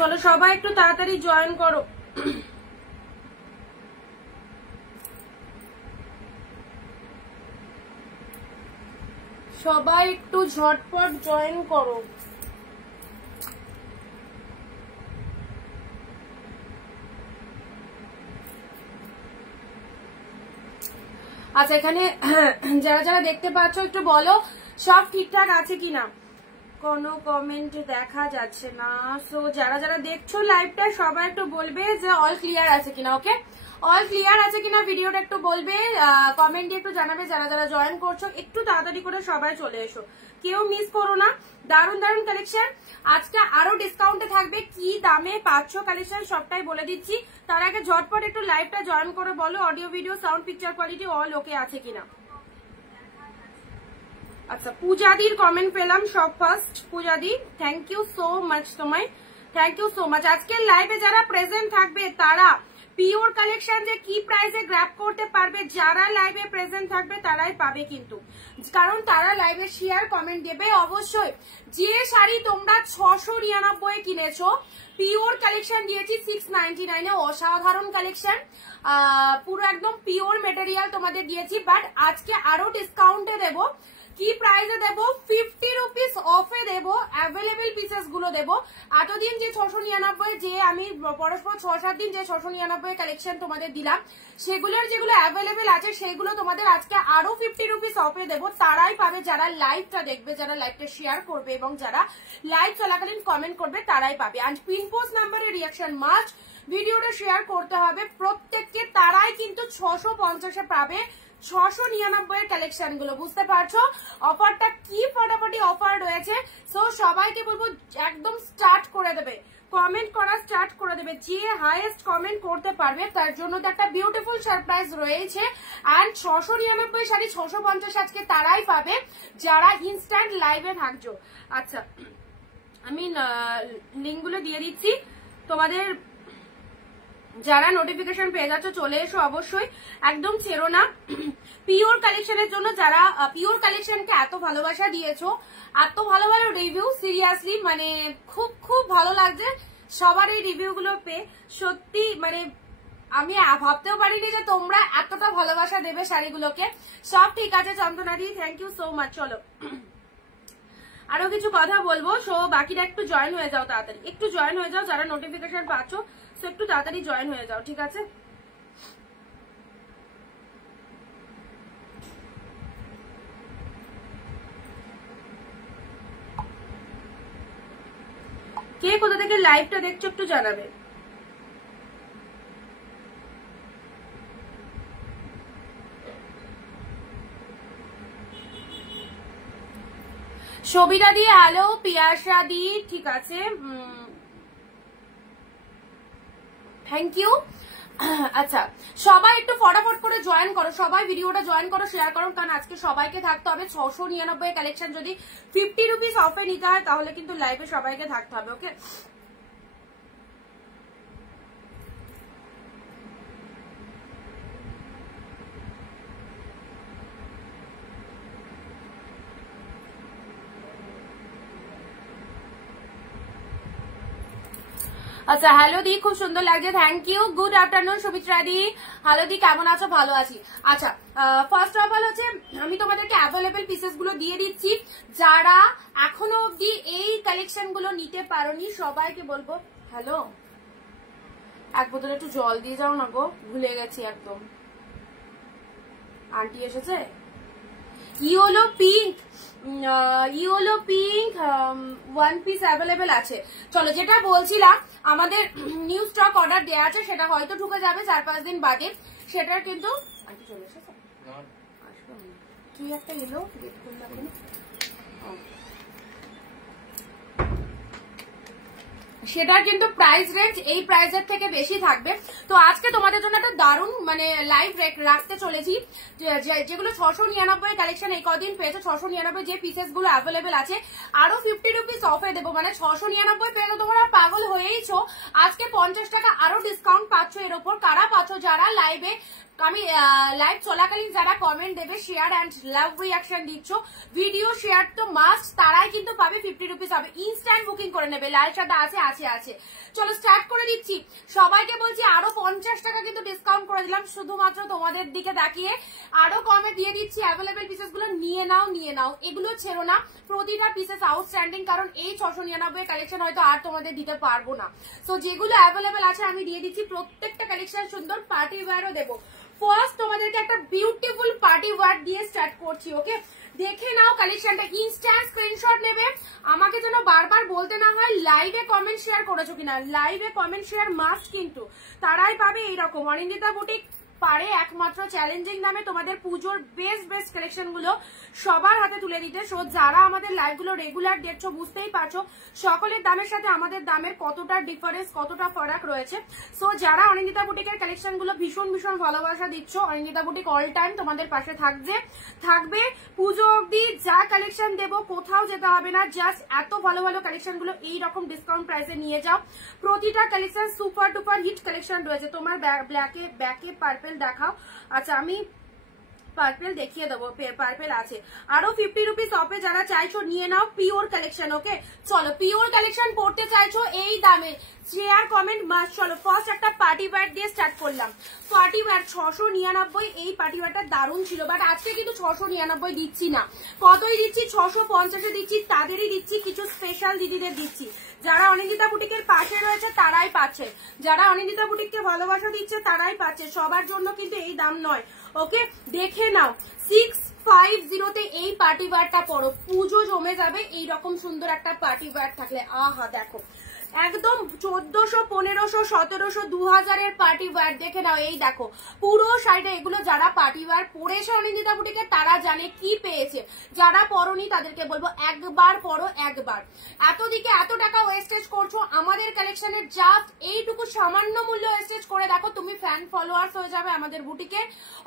চলো সবাই একটু তাড়াতাড়ি জয়েন করো। সবাই একটু ঝটপট জয়েন করো। আচ্ছা, এখানে যারা যারা দেখতে পাচ্ছ একটু বলো সব ঠিকঠাক আছে কিনা। কোনো কমেন্ট দেখা যাচ্ছে না, সো যারা যারা দেখছো লাইভটা সবাই একটু বলবে যে অল ক্লিয়ার আছে কিনা। ওকে, অল ক্লিয়ার আছে কিনা ভিডিওটা একটু বলবে, কমেন্টে একটু জানাবে। যারা যারা জয়েন করছো একটু তাড়াতাড়ি করে সবাই চলে এসো, কেউ মিস করো না। দারুন দারুন কালেকশন আজকে আরো ডিসকাউন্টে থাকবে, কি দামে পাচ্ছ কালেকশন সবটাই বলে দিচ্ছি। তার আগে ঝটপট একটু লাইভটা জয়েন করে বলো audio video sound picture quality all okay আছে কিনা। আচ্ছা, পূজাদির কমেন্ট পেলাম সব ফার্স্ট। পূজাদি থ্যাংক ইউ সো মাচ, তোমায় থ্যাংক ইউ সো মাচ। আজকের লাইভে যারা প্রেজেন্ট থাকবে তারা পিওর কালেকশন যে কি প্রাইসে গ্র্যাব করতে পারবে, যারা লাইভে প্রেজেন্ট থাকবে তারাই পাবে কিন্তু, কারণ তারা লাইভে শেয়ার কমেন্ট দেবে অবশ্যই। যে শাড়ি তোমরা 699 কিনেছো, পিওর কালেকশন দিয়েছি 699 অসাধারণ কালেকশন, পুরো একদম পিওর মেটেরিয়াল তোমাদের দিয়েছি। বাট আজকে আরো ডিসকাউন্টে দেবো। কি প্রাইসে দেবো? 50 রুপিস অফে দেবো, অ্যাভেলেবেল পিসেস গুলো দেবো। এতদিন যে 699 যে আমি পরস্পর 6-7 দিন যে 699 কালেকশন তোমাদের দিলাম, সেগুলোর যেগুলো অ্যাভেলেবেল আছে সেগুলো তোমাদের আজকে আরো 50 রুপিস অফে দেবো। তারাই পাবে যারা লাইভটা দেখবে, যারা লাইভটা শেয়ার করবে এবং যারা লাইভ চলাকালীন কমেন্ট করবে তারাই পাবে। অ্যান্ড পিন পোস্ট নাম্বারে রিয়াকশন মাস্ট, ভিডিওটা শেয়ার করতে হবে প্রত্যেককে, তারাই কিন্তু 650-এ পাবে 699 কালেকশন গুলো। বুঝতে পারছো অফারটা কি ফটাফটি অফার রয়েছে। সো সবাইকে বলবো একদম স্টার্ট করে দেবে, কমেন্ট করা স্টার্ট করে দেবে। যে হাইয়েস্ট কমেন্ট করতে পারবে তার জন্য তো একটা বিউটিফুল সারপ্রাইজ রয়েছে। অ্যান্ড 699 শাড়ি 650 আজকে তারাই পাবে যারা ইনস্ট্যান্ট লাইভে থাকছো। আচ্ছা, আমি লিঙ্কগুলো দিয়ে দিচ্ছি তোমাদের, যারা নোটিফিকেশন পেয়ে যাচ্ছ চলে এসো অবশ্যই, একদম ছেড়ো না। পিওর কালেকশনের জন্য যারা পিওর কালেকশনকে এত ভালোবাসা দিয়েছো, এত ভালো ভালো রিভিউ, সিরিয়াসলি মানে খুব খুব ভালো লাগছে সবার এই রিভিউ গুলো পেয়ে। সত্যি মানে আমি ভাবতেও পারিনি যে তোমরা এতটা ভালোবাসা দেবে শাড়িগুলোকে। সব ঠিক আছে চন্দনাদি, থ্যাংক ইউ সো মাচ। চলো আরো কিছু কথা বলবো, সো বাকিরা একটু জয়েন হয়ে যাও তাড়াতাড়ি, একটু জয়েন হয়ে যাও যারা নোটিফিকেশন পাচ্ছ, তো একটু তাড়াতাড়ি জয়েন হয়ে যাও, ঠিক আছে? কে কোথা থেকে লাইভটা দেখছো একটু জানাবে। সবিতা দি হ্যালো, পিয়াসা দি ঠিক আছে, থ্যাংক ইউ। আচ্ছা, সবাই একটু ফটাফট করে জয়েন করো, সবাই ভিডিওটা জয়েন করো, শেয়ার করো, কারণ আজকে সবাইকে থাকতে হবে। 699 কালেকশন যদি 50 রুপিস অফে নিতে হয় তাহলে কিন্তু লাইভে সবাইকে থাকতে হবে। ওকে, আচ্ছা হ্যালো দি, খুব সুন্দর লাগছে, thank you. Good afternoon Sumitra দি, হ্যালো দি কেমন আছো? ভালো আছি। আচ্ছা, ফার্স্ট অফ অল হচ্ছে আমি তোমাদেরকে অ্যাভেলেবেল পিসেস গুলো দিয়ে দিচ্ছি। যারা এখনো অব্দি এই কালেকশন গুলো নিতে পারোনি সবাইকে বলবো, হ্যালো এক বোতল একটু জল দিয়ে যাও না গো, ভুলে গেছি একদম। আন্টি এসেছে। Yellow pink, yellow pink one piece available আছে। চলো যেটা বলছিলাম, আমাদের নিউ স্টক অর্ডার দেওয়া আছে, সেটা হয়তো ঢুকে যাবে 4-5 দিন বাদে। সেটার কিন্তু চলে এসেছে, কি একটা এলো গেট করলাম, সেটার কিন্তু প্রাইস রেঞ্জ এই প্রাইসের থেকে বেশি থাকবে। তো আজকে তোমাদের জন্য একটা দারুণ মানে লাইভ রাখতে চলেছি, যেগুলো 699 কালেকশন এই কদিন পেয়েছে। 699 যে পিসেস গুলো অ্যাভেলেবেল আছে আরো 50 রুপিস অফে দেবো, মানে 699 পেয়ে তো তোমরা পাগল হয়েইছো। আজকে 50 টাকা আরো ডিসকাউন্ট পাচ্ছ এর ওপর। কারা পাচ্ছ? যারা লাইভে আমি লাইভ চলাকালীন যারা কমেন্ট দেবে, শেয়ার অ্যান্ড লাভ রিয়াকশন দিচ্ছ, ভিডিও শেয়ার তো মাস্ট, তারাই কিন্তু পাবে 50 রুপিস হবে। ইনস্ট্যান্ট বুকিং করে নেবে। লাল সাদা আছে আছে আছে। চলো স্টার্ট করে দিচ্ছি। সবাইকে বলছি আরো 50 টাকা কিন্তু ডিসকাউন্ট করে দিলাম শুধুমাত্র তোমাদের দিকে তাকিয়ে, আরো কমে দিয়ে দিচ্ছি। অ্যাভেলেবেল পিসেস গুলো নিয়ে নাও, নিয়ে নাও, এগুলো ছেড়ো না। প্রতিটা পিসেস আউটস্ট্যান্ডিং, কারণ এই 699 কালেকশন হয়তো আর তোমাদের দিতে পারবো না। সো যেগুলো অ্যাভেলেবেল আছে আমি দিয়ে দিচ্ছি। প্রত্যেকটা কালেকশন সুন্দর, পার্টি ওয়্যারও দেবো। ফার্স্ট তোমাদেরকে একটা বিউটিফুল পার্টি ওয়্যার দিয়ে স্টার্ট করছি। ওকে, দেখে নাও কালেকশনটা। ইনস্ট্যান্ট স্ক্রিনশট নেবে, আমাকে যেন বারবার বলতে না হয় লাইভে কমেন্ট শেয়ার করেছো কিনা। লাইভে কমেন্ট শেয়ার মাস্ট, কিন্তু তারাই পাবে এইরকম। অনিন্দিতা বুটিক পারে একমাত্র চ্যালেঞ্জিং দামে তোমাদের পুজোর বেস্ট বেস্ট কালেকশন গুলো সবার হাতে তুলে দিতে। সো যারা আমাদের লাইভ গুলো রেগুলার দেখছো বুঝতেই পারছো সকলের দামের সাথে আমাদের দামের কতটা ডিফারেন্স, কতটা ফারাক রয়েছে। সো যারা অনিন্দিতা বুটিকের কালেকশন গুলো ভীষণ ভীষণ ভালোবাসা দিচ্ছ, অনিন্দিতা বুটিক অল টাইম তোমাদের পাশে থাকবে পুজো অব্দি। যা কালেকশন দেবো কোথাও যেতে হবে না, জাস্ট এত ভালো ভালো কালেকশন গুলো এইরকম ডিসকাউন্ট প্রাইসে নিয়ে যাও। প্রতিটা collection super duper hit collection রয়েছে। তোমার ব্যাকে পার্পল দেখাও। আচ্ছা আমি পার্পেল দেখিয়ে দেবো, পার্পেল আছে। আরো 50 রুপিস অফে যারা চাইছো নিয়ে নাও পিওর কালেকশন। ওকে চলো, পিওর কালেকশন পড়তে চাইছো এই দামে, শেয়ার কমেন্ট মাস্ট। চলো ফার্স্ট একটা পার্টি ওয়্যার দিয়ে স্টার্ট করলাম। পার্টি ওয়্যার 699, এই পার্টি ওয়্যারটা দারুণ ছিল, বাট আজকে কিন্তু 699 দিচ্ছি না। কতই দিচ্ছি? 650 দিচ্ছি। তাদেরই দিচ্ছি, কিছু স্পেশাল দিদিদের দিচ্ছি। যারা অনিন্দিতা বুটিকের পাশে রয়েছে তারাই পাচ্ছে, যারা অনিন্দিতা বুটিককে ভালোবাসা দিচ্ছে তারাই পাচ্ছে, সবার জন্য কিন্তু এই দাম নয়। ওকে দেখে নাও, 650 এই পার্টি ওয়্যারটা পরো, পুজো জমে যাবে। এইরকম সুন্দর একটা পার্টি ওয়্যার থাকলে আহা দেখো, একদম 1400, 1500, 1700, 2000 এর পার্টি ওয়্যার। দেখে নাও, এই দেখো পুরো শাড়িটা। এগুলো যারা পার্টি ওয়্যার পরেছে অনিন্দিতা বুটিকে তারা জানে কি পেয়েছে, যারা পরনি তাদেরকে বলবো একবার পরো, একবার। এতদিকে এত টাকা ওয়েস্টেজ করছো আমাদের কালেকশনের, জাস্ট এইটুকু সামান্য মূল্য ওয়েস্টেজ করে দেখো, তুমি ফ্যান ফলোয়ার্স হয়ে যাবে আমাদের বুটিকে।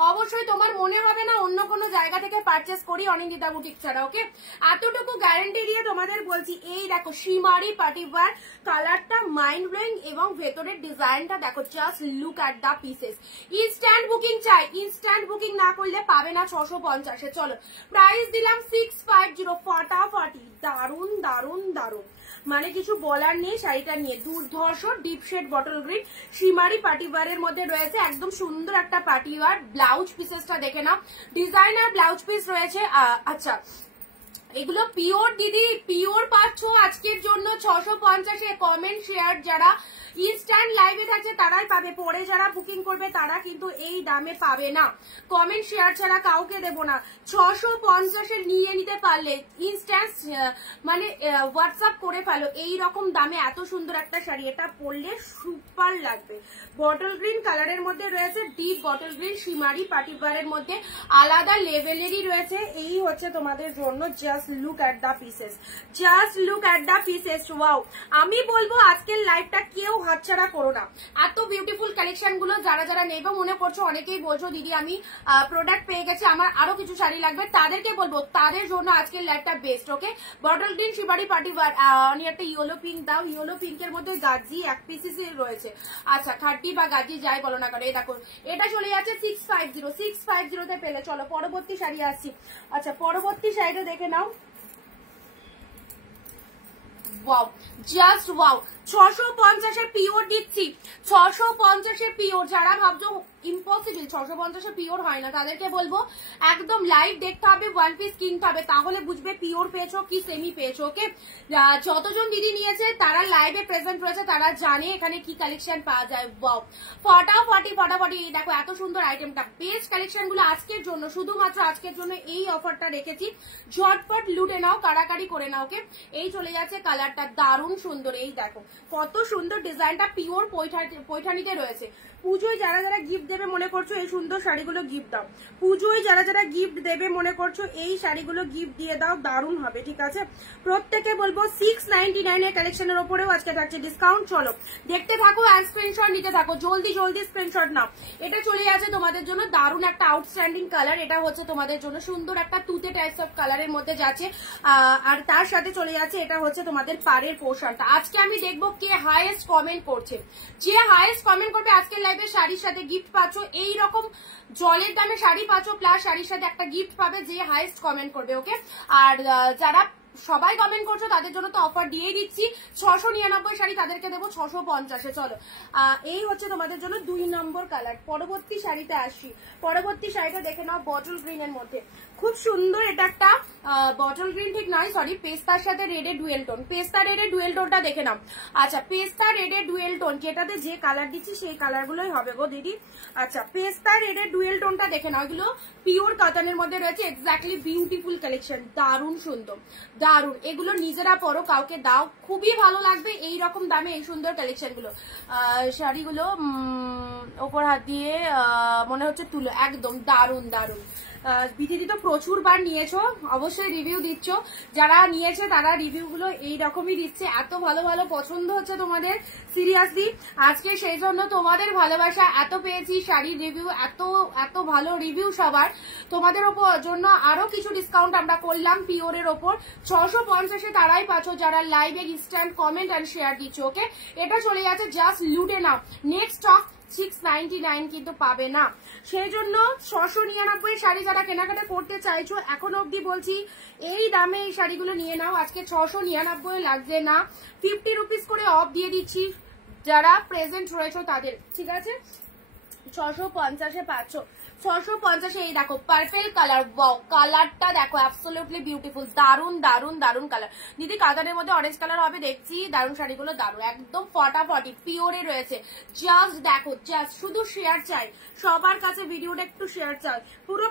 অবশ্যই তোমার মনে হবে না অন্য কোনো জায়গা থেকে পারচেস করি অনিন্দিতা বুটিক ছাড়া। ওকে এতটুকু গ্যারান্টি দিয়ে তোমাদের বলছি। এই দেখো শিমারি পার্টি ওয়্যার, কালারটা মাইন্ড ব্লোয়িং এবং ভেতরের ডিজাইনটা দেখো, just look at the pieces. Instant booking চাই, ইনস্ট্যান্ট বুকিং না করলে পাবে না 650-এ। চলো প্রাইস দিলাম 650, ফাটাফাটি, দারুন দারুন দারুন, মানে কিছু বলার নেই। শাড়িটা নিয়ে দুর্ধর্ষ deep shade bottle green shimmery party ওয়্যারের মধ্যে রয়েছে, একদম সুন্দর একটা পার্টি ওয়্যার। ব্লাউজ পিসেসটা দেখে নাও, ডিজাইনার ব্লাউজ পিস রয়েছে। আচ্ছা এগুলো পিওর দিদি, পিওর পাচ্ছ আজকের জন্য 650-এ। কমেন্ট শেয়ার যারা ইনস্ট্যান্ট লাইভে থাকছে তারাই পাবে, পরে যারা বুকিং করবে তারা কিন্তু এই দামে পাবে না। কমেন্ট শেয়ার ছাড়া কাউকে দেবো না। 650-এ নিয়ে নিতে পারলে ইনস্ট্যান্ট মানে হোয়াটসঅ্যাপ করে ফেলো। এই রকম দামে এত সুন্দর একটা শাড়ি, এটা পরলে সুপার লাগবে। বটল গ্রিন কালারের মধ্যে রয়েছে, deep bottle green shimmery party ওয়্যারের মধ্যে আলাদা লেভেলেরই রয়েছে। এই হচ্ছে তোমাদের জন্য, just look at the pieces, just look at the pieces. Wow, আমি বলবো আজকের লাইভটা কেউ হাতছাড়া করো না। এত বিউটিফুল কালেকশন গুলো যারা যারা নেবে, মনে করছো অনেকেই বলছো দিদি আমি প্রোডাক্ট পেয়ে গেছি, আমার আরো কিছু শাড়ি লাগবে, তাদেরকে বলবো তাদের জন্য আজকের লাইভটা বেস্ট। ওকে bottle green shimmery party wire, একটা ইয়েলো পিঙ্ক দাও, ইয়েলো পিঙ্কের মধ্যে গাজি এক পিসেস রয়েছে। আচ্ছা খাটি বা গাজি যাই বলো না কেন, এই দেখো এটা চলে যাচ্ছে 650 পেলে। চলো পরবর্তী শাড়ি আসছি। আচ্ছা পরবর্তী শাড়িটা দেখে নাও। ওয়াও, জাস্ট ওয়াও, 650-এ পিওর দিচ্ছি, 650-এ পিওর। যারা ভাবছো ইম্পসিবল 650-এ পিওর হয় না, তাদেরকে বলবো একদম লাইভ দেখতে হবে, ওয়ান পিস কিনতে হবে, তাহলে বুঝবে পিওর পেয়েছো কি সেমি পেয়েছো। ওকে যতজন দিদি নিয়েছে তারা লাইভে প্রেজেন্ট রয়েছে, তারা জানে এখানে কি কালেকশন পাওয়া যায়। ওয়াও ফটাফটি ফটাফটি, এই দেখো এত সুন্দর আইটেমটা। বেস্ট কালেকশন গুলো আজকের জন্য, শুধুমাত্র আজকের জন্য এই অফারটা রেখেছি, ঝটপট লুটে নাও, কারাকারি করে নাও। ওকে এই চলে যাচ্ছে কালারটা, দারুণ সুন্দর। এই দেখো কত সুন্দর ডিজাইনটা, পিওর পৈঠানিতে রয়েছে। পুজোয় যারা যারা গিফট দেবে মনে করছো এই সুন্দর শাড়িগুলো গিফট দাও, পুজোয় যারা যারা গিফট দেবে মনে করছো এই শাড়িগুলো গিফট দিয়ে দাও, দারুণ হবে। ঠিক আছে প্রত্যেকে বলবো 699 এর কালেকশনের ওপরেও আজকে থাকছে ডিসকাউন্ট। চলো দেখতে থাকো আর স্ক্রিনশট নিতে থাকো, জলদি জলদি স্ক্রিনশট নাও। এটা চলে যাচ্ছে তোমাদের জন্য দারুণ একটা আউটস্ট্যান্ডিং কালার, এটা হচ্ছে তোমাদের জন্য সুন্দর একটা তুতে টাইপস অফ কালারের মধ্যে যাচ্ছে, আর তার সাথে চলে যাচ্ছে এটা হচ্ছে তোমাদের পাড়ের পোর্শনটা। আজকে আমি দেখবো কে হাইয়েস্ট কমেন্ট করছে, যে হাইয়েস্ট কমেন্ট করবে আজকের টাইপের শাড়ির সাথে গিফট পাচ্ছ, এইরকম জলের দামে শাড়ি পাচ্ছ প্লাস শাড়ির সাথে একটা গিফট পাবে যে হাইস্ট কমেন্ট করবে। ওকে, আর যারা সবাই কমেন্ট করছো তাদের জন্য তো অফার দিয়েই দিচ্ছি, 699 শাড়ি তাদেরকে দেবো 650-এ। চলো এই হচ্ছে তোমাদের জন্য 2 নম্বর কালার। পরবর্তী শাড়িতে আসি, পরবর্তী শাড়িটা দেখে নাও বটল গ্রিনের মধ্যে, খুব সুন্দর। এটা একটা বটল গ্রিন ঠিক নয়, সরি, পেস্তার সাথে রেডের ডুয়েল টোন, পেস্তা রেডের ডুয়েল টোনটা দেখে নাও। আচ্ছা, পেস্তা রেডের ডুয়েল টোন, যেটাতে যে কালার দিচ্ছি সেই কালার গুলোই হবে গো দিদি। আচ্ছা, পেস্তা রেডের ডুয়েল টোনটা দেখে নাও, এগুলো পিওর কটনের মধ্যে রয়েছে, এক্স্যাক্টলি বিউটিফুল কালেকশন, দারুণ সুন্দর, দারুণ। এগুলো নিজেরা পরো, কাউকে দাও, খুবই ভালো লাগবে এই রকম দামে এই সুন্দর কালেকশন গুলো। শাড়িগুলো ওপর হাত দিয়ে মনে হচ্ছে তুলো, একদম দারুণ দারুণ। বিদিদি তো প্রচুর বার নিয়েছো, অবশ্যই রিভিউ দিচ্ছ, যারা নিয়েছে তারা রিভিউ গুলো এইরকমই দিচ্ছে, এত ভালো ভালো পছন্দ হচ্ছে তোমাদের, সিরিয়াসলি আজকে সেই জন্য তোমাদের ভালোবাসা এত পেয়েছি, শাড়ির রিভিউ এত এত ভালো রিভিউ সবার, তোমাদের ওপর জন্য আরো কিছু ডিসকাউন্ট আমরা করলাম পিওরের ওপর। 650-এ তারাই পাচ্ছ যারা লাইভে ইনস্ট্যান্ট কমেন্ট এন্ড শেয়ার দিচ্ছ। ওকে, এটা চলে যাচ্ছে, জাস্ট লুটে নাও, নেক্সট স্টক 699 কিন্তু পাবে না, সেই জন্য 699 শাড়ি যারা কেনাকাটা করতে চাইছো এখনো অব্দি বলছি এই দামে এই শাড়িগুলো নিয়ে নাও। আজকে 699 লাগছে না, 50 রুপিস করে অফ দিয়ে দিচ্ছি যারা প্রেজেন্ট রয়েছে তাদের, ঠিক আছে? 650-এ পাচ্ছ, 650-এ। এই দেখো পার্পেল কালার, ওয়াও, কালারটা দেখো অ্যাবসলিউটলি বিউটিফুল, দারুন দারুন দারুন কালার। দিদি কাতানের মধ্যে অরেঞ্জ কালার হবে দেখছি, দারুন শাড়িগুলো দারুন, একদম ফটাফটি পিওরে রয়েছে। জাস্ট দেখো, জাস্ট শুধু শেয়ার চাই সবার কাছে, ভিডিওটা একটু শেয়ার চাই, পুরো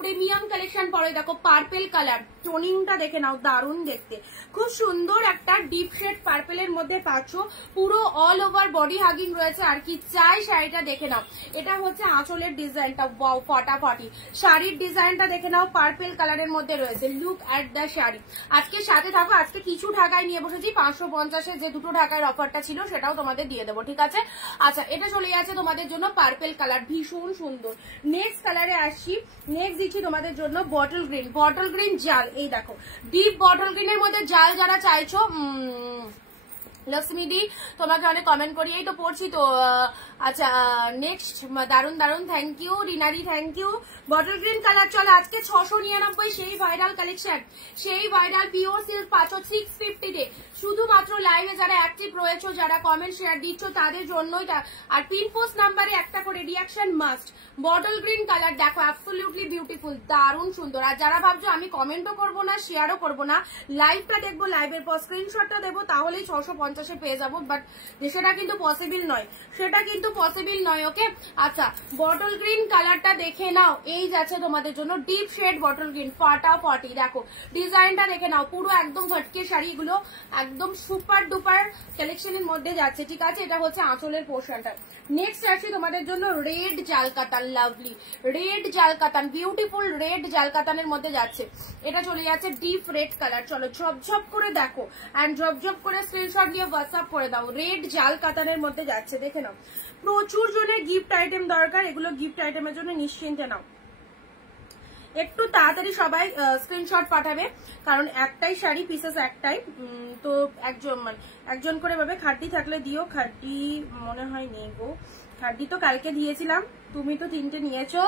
প্রিমিয়াম কালেকশন পরে। দেখো পার্পেল কালার, টোনিংটা দেখে নাও, দারুন দেখতে, খুব সুন্দর একটা ডিপ শেড পার্পেলের মধ্যে পাচ্ছ, পুরো অল ওভার বডি হাগিং রয়েছে। আর কি চাই শাড়িটা দেখে নাও, এটা হচ্ছে আঁচলের ডিজাইনটা, ওয়াও ফটাফটি। শাড়ির ডিজাইনটা দেখে নাও, পার্পেল কালারের মধ্যে রয়েছে, লুক অ্যাট দ্য শাড়ি। আজকে সাথে থাকো, আজকে কিছু ঢাকায় নিয়ে বসেছি, 550-এ যে দুটো ঢাকার অফারটা ছিল সেটাও তোমাদের দিয়ে দেবো, ঠিক আছে? আচ্ছা, এটা চলে যাচ্ছে তোমাদের জন্য পার্পেল কালার, ভীষণ সুন্দর। নেক্সট কালারে আসছি, নেক্সট দিচ্ছি তোমাদের জন্য বটল গ্রিন, বটল গ্রিন জাল। এই দেখো ডিপ বটল গ্রিনের মধ্যে জাল যারা চাইছো, লক্ষ্মী দি তোমাকে অনেক কমেন্ট করি, এই তো পড়ছি তো। আচ্ছা, নেক্সট দারুন দারুন, থ্যাংক ইউ রিনারি, thank you. Bottle green colour চলে আজকে 699, সেই ভাইরাল কালেকশন, সেই ভাইরাল পিওর সিল্ক পাচ্ছ 650-তে, শুধুমাত্র লাইভে যারা অ্যাক্টিভ রয়েছে, যারা কমেন্ট শেয়ার দিচ্ছ তাদের জন্যই। আর পিন পোস্ট নাম্বারে একটা করে reaction must. Bottle green colour দেখো অ্যাবসলিউটলি বিউটিফুল, দারুণ সুন্দর। আর যারা ভাবছো আমি কমেন্টও করবো না, শেয়ারও করবো না, লাইভটা দেখবো, লাইভের পর স্ক্রিনশটটা দেবো, তাহলেই 650-এ পেয়ে যাবো, বাট সেটা কিন্তু পসিবল নয়, সেটা কিন্তু পসিবল নয়। ওকে, আচ্ছা, বটল গ্রিন কালারটা দেখে নাও, এই যাচ্ছে তোমাদের জন্য ডিপ শেড বটল গ্রিন, ফাটাফাটি। দেখো ডিজাইনটা দেখে নাও, পুরো একদম ঝটকে শাড়িগুলো একদম সুপার ডুপার কালেকশনের মধ্যে যাচ্ছে, ঠিক আছে? এটা হচ্ছে আঁচলের পোর্শনটা। নেক্সট আসছি তোমাদের জন্য রেড জাল কাতান, লাভলি রেড জাল কাতান, বিউটিফুল রেড জাল কাতানের মধ্যে যাচ্ছে, এটা চলে যাচ্ছে ডিপ রেড কালার। চলো ঝপঝপ করে দেখো এন্ড ঝপঝপ করে স্ক্রিনশট নিয়ে হোয়াটসঅ্যাপ করে দাও, রেড জাল কাতানের মধ্যে যাচ্ছে, দেখে নাও। প্রচুর জনের গিফট আইটেম দরকার, এগুলো গিফট আইটেমের জন্য নিশ্চিন্তে নাও, একটু তাড়াতাড়ি সবাই স্ক্রিনশট পাঠাবে, কারণ একটাই শাড়ি, পিসেস একটাই, তো একজন করে ভাবে। খাড্ডি থাকলে দিও, খাড্ডি মনে হয় নেই গো, খাড্ডি তো কালকে দিয়েছিলাম, তুমি তো 3টে নিয়েছো,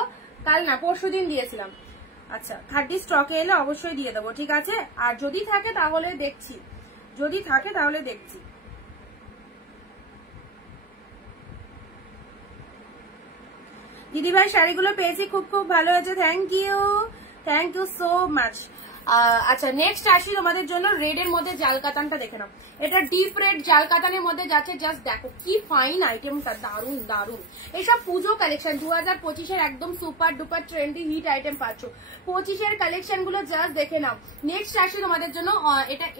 কাল না পরশুদিন দিয়েছিলাম। আচ্ছা, খাড্ডি স্টকে এলে অবশ্যই দিয়ে দেবো, ঠিক আছে? আর যদি থাকে তাহলে দেখছি, যদি থাকে তাহলে দেখছি। দিদিভাই শাড়িগুলো পেয়েছি, খুব খুব ভালো হয়েছে, thank you, thank you so much. আচ্ছা, নেক্সট আসি তোমাদের জন্য রেড এর মধ্যে জাল কাতানটা দেখে নাও, এটা ডিপ রেড জাল কাতানের মধ্যে যাচ্ছে, জাস্ট দেখো কি ফাইন আইটেমটা, দারুন দারুন। এসব পুজো কালেকশন 2025-এর একদম super duper trendy hit item পাচ্ছ, 25-এর কালেকশন গুলো জাস্ট দেখে নাও। নেক্সট আসি তোমাদের জন্য,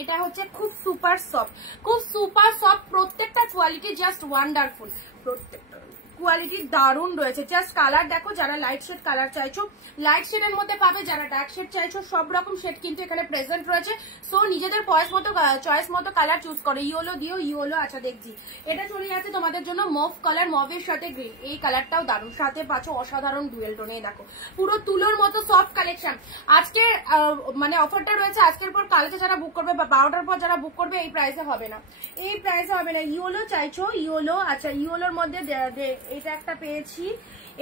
এটা হচ্ছে খুব সুপার সফট, খুব সুপার সফট, প্রত্যেকটা কোয়ালিটি জাস্ট ওয়ান্ডারফুল, প্রত্যেকটা কোয়ালিটি দারুণ রয়েছে। জাস্ট কালার দেখো, যারা লাইট শেড কালার চাইছো লাইট শেডের মধ্যে পাবে, যারা ডার্ক শেড চাইছো সব রকম শেড কিন্তু এখানে প্রেজেন্ট রয়েছে। সো নিজেদের চয়েস মতো কালার চুজ করে, ইয়েলো দিও, ইয়েলো। আচ্ছা দেখছি, এটা চলে যাচ্ছে তোমাদের জন্য মভ কালার, মভের সাথে গ্রিন, এই কালারটাও দারুণ, সাথে পাচ্ছ অসাধারণ ডুয়েল টোনে। দেখো পুরো তুলোর মতো সফট কালেকশন। আজকে মানে অফারটা রয়েছে, আজকের পর কালকে যারা বুক করবে বা 12টার পর যারা বুক করবে এই প্রাইসে হবে না, এই প্রাইসে হবে না। ইয়েলো চাইছো, ইয়েলো, আচ্ছা ইয়েলোর মধ্যে এটা একটা পেয়েছি,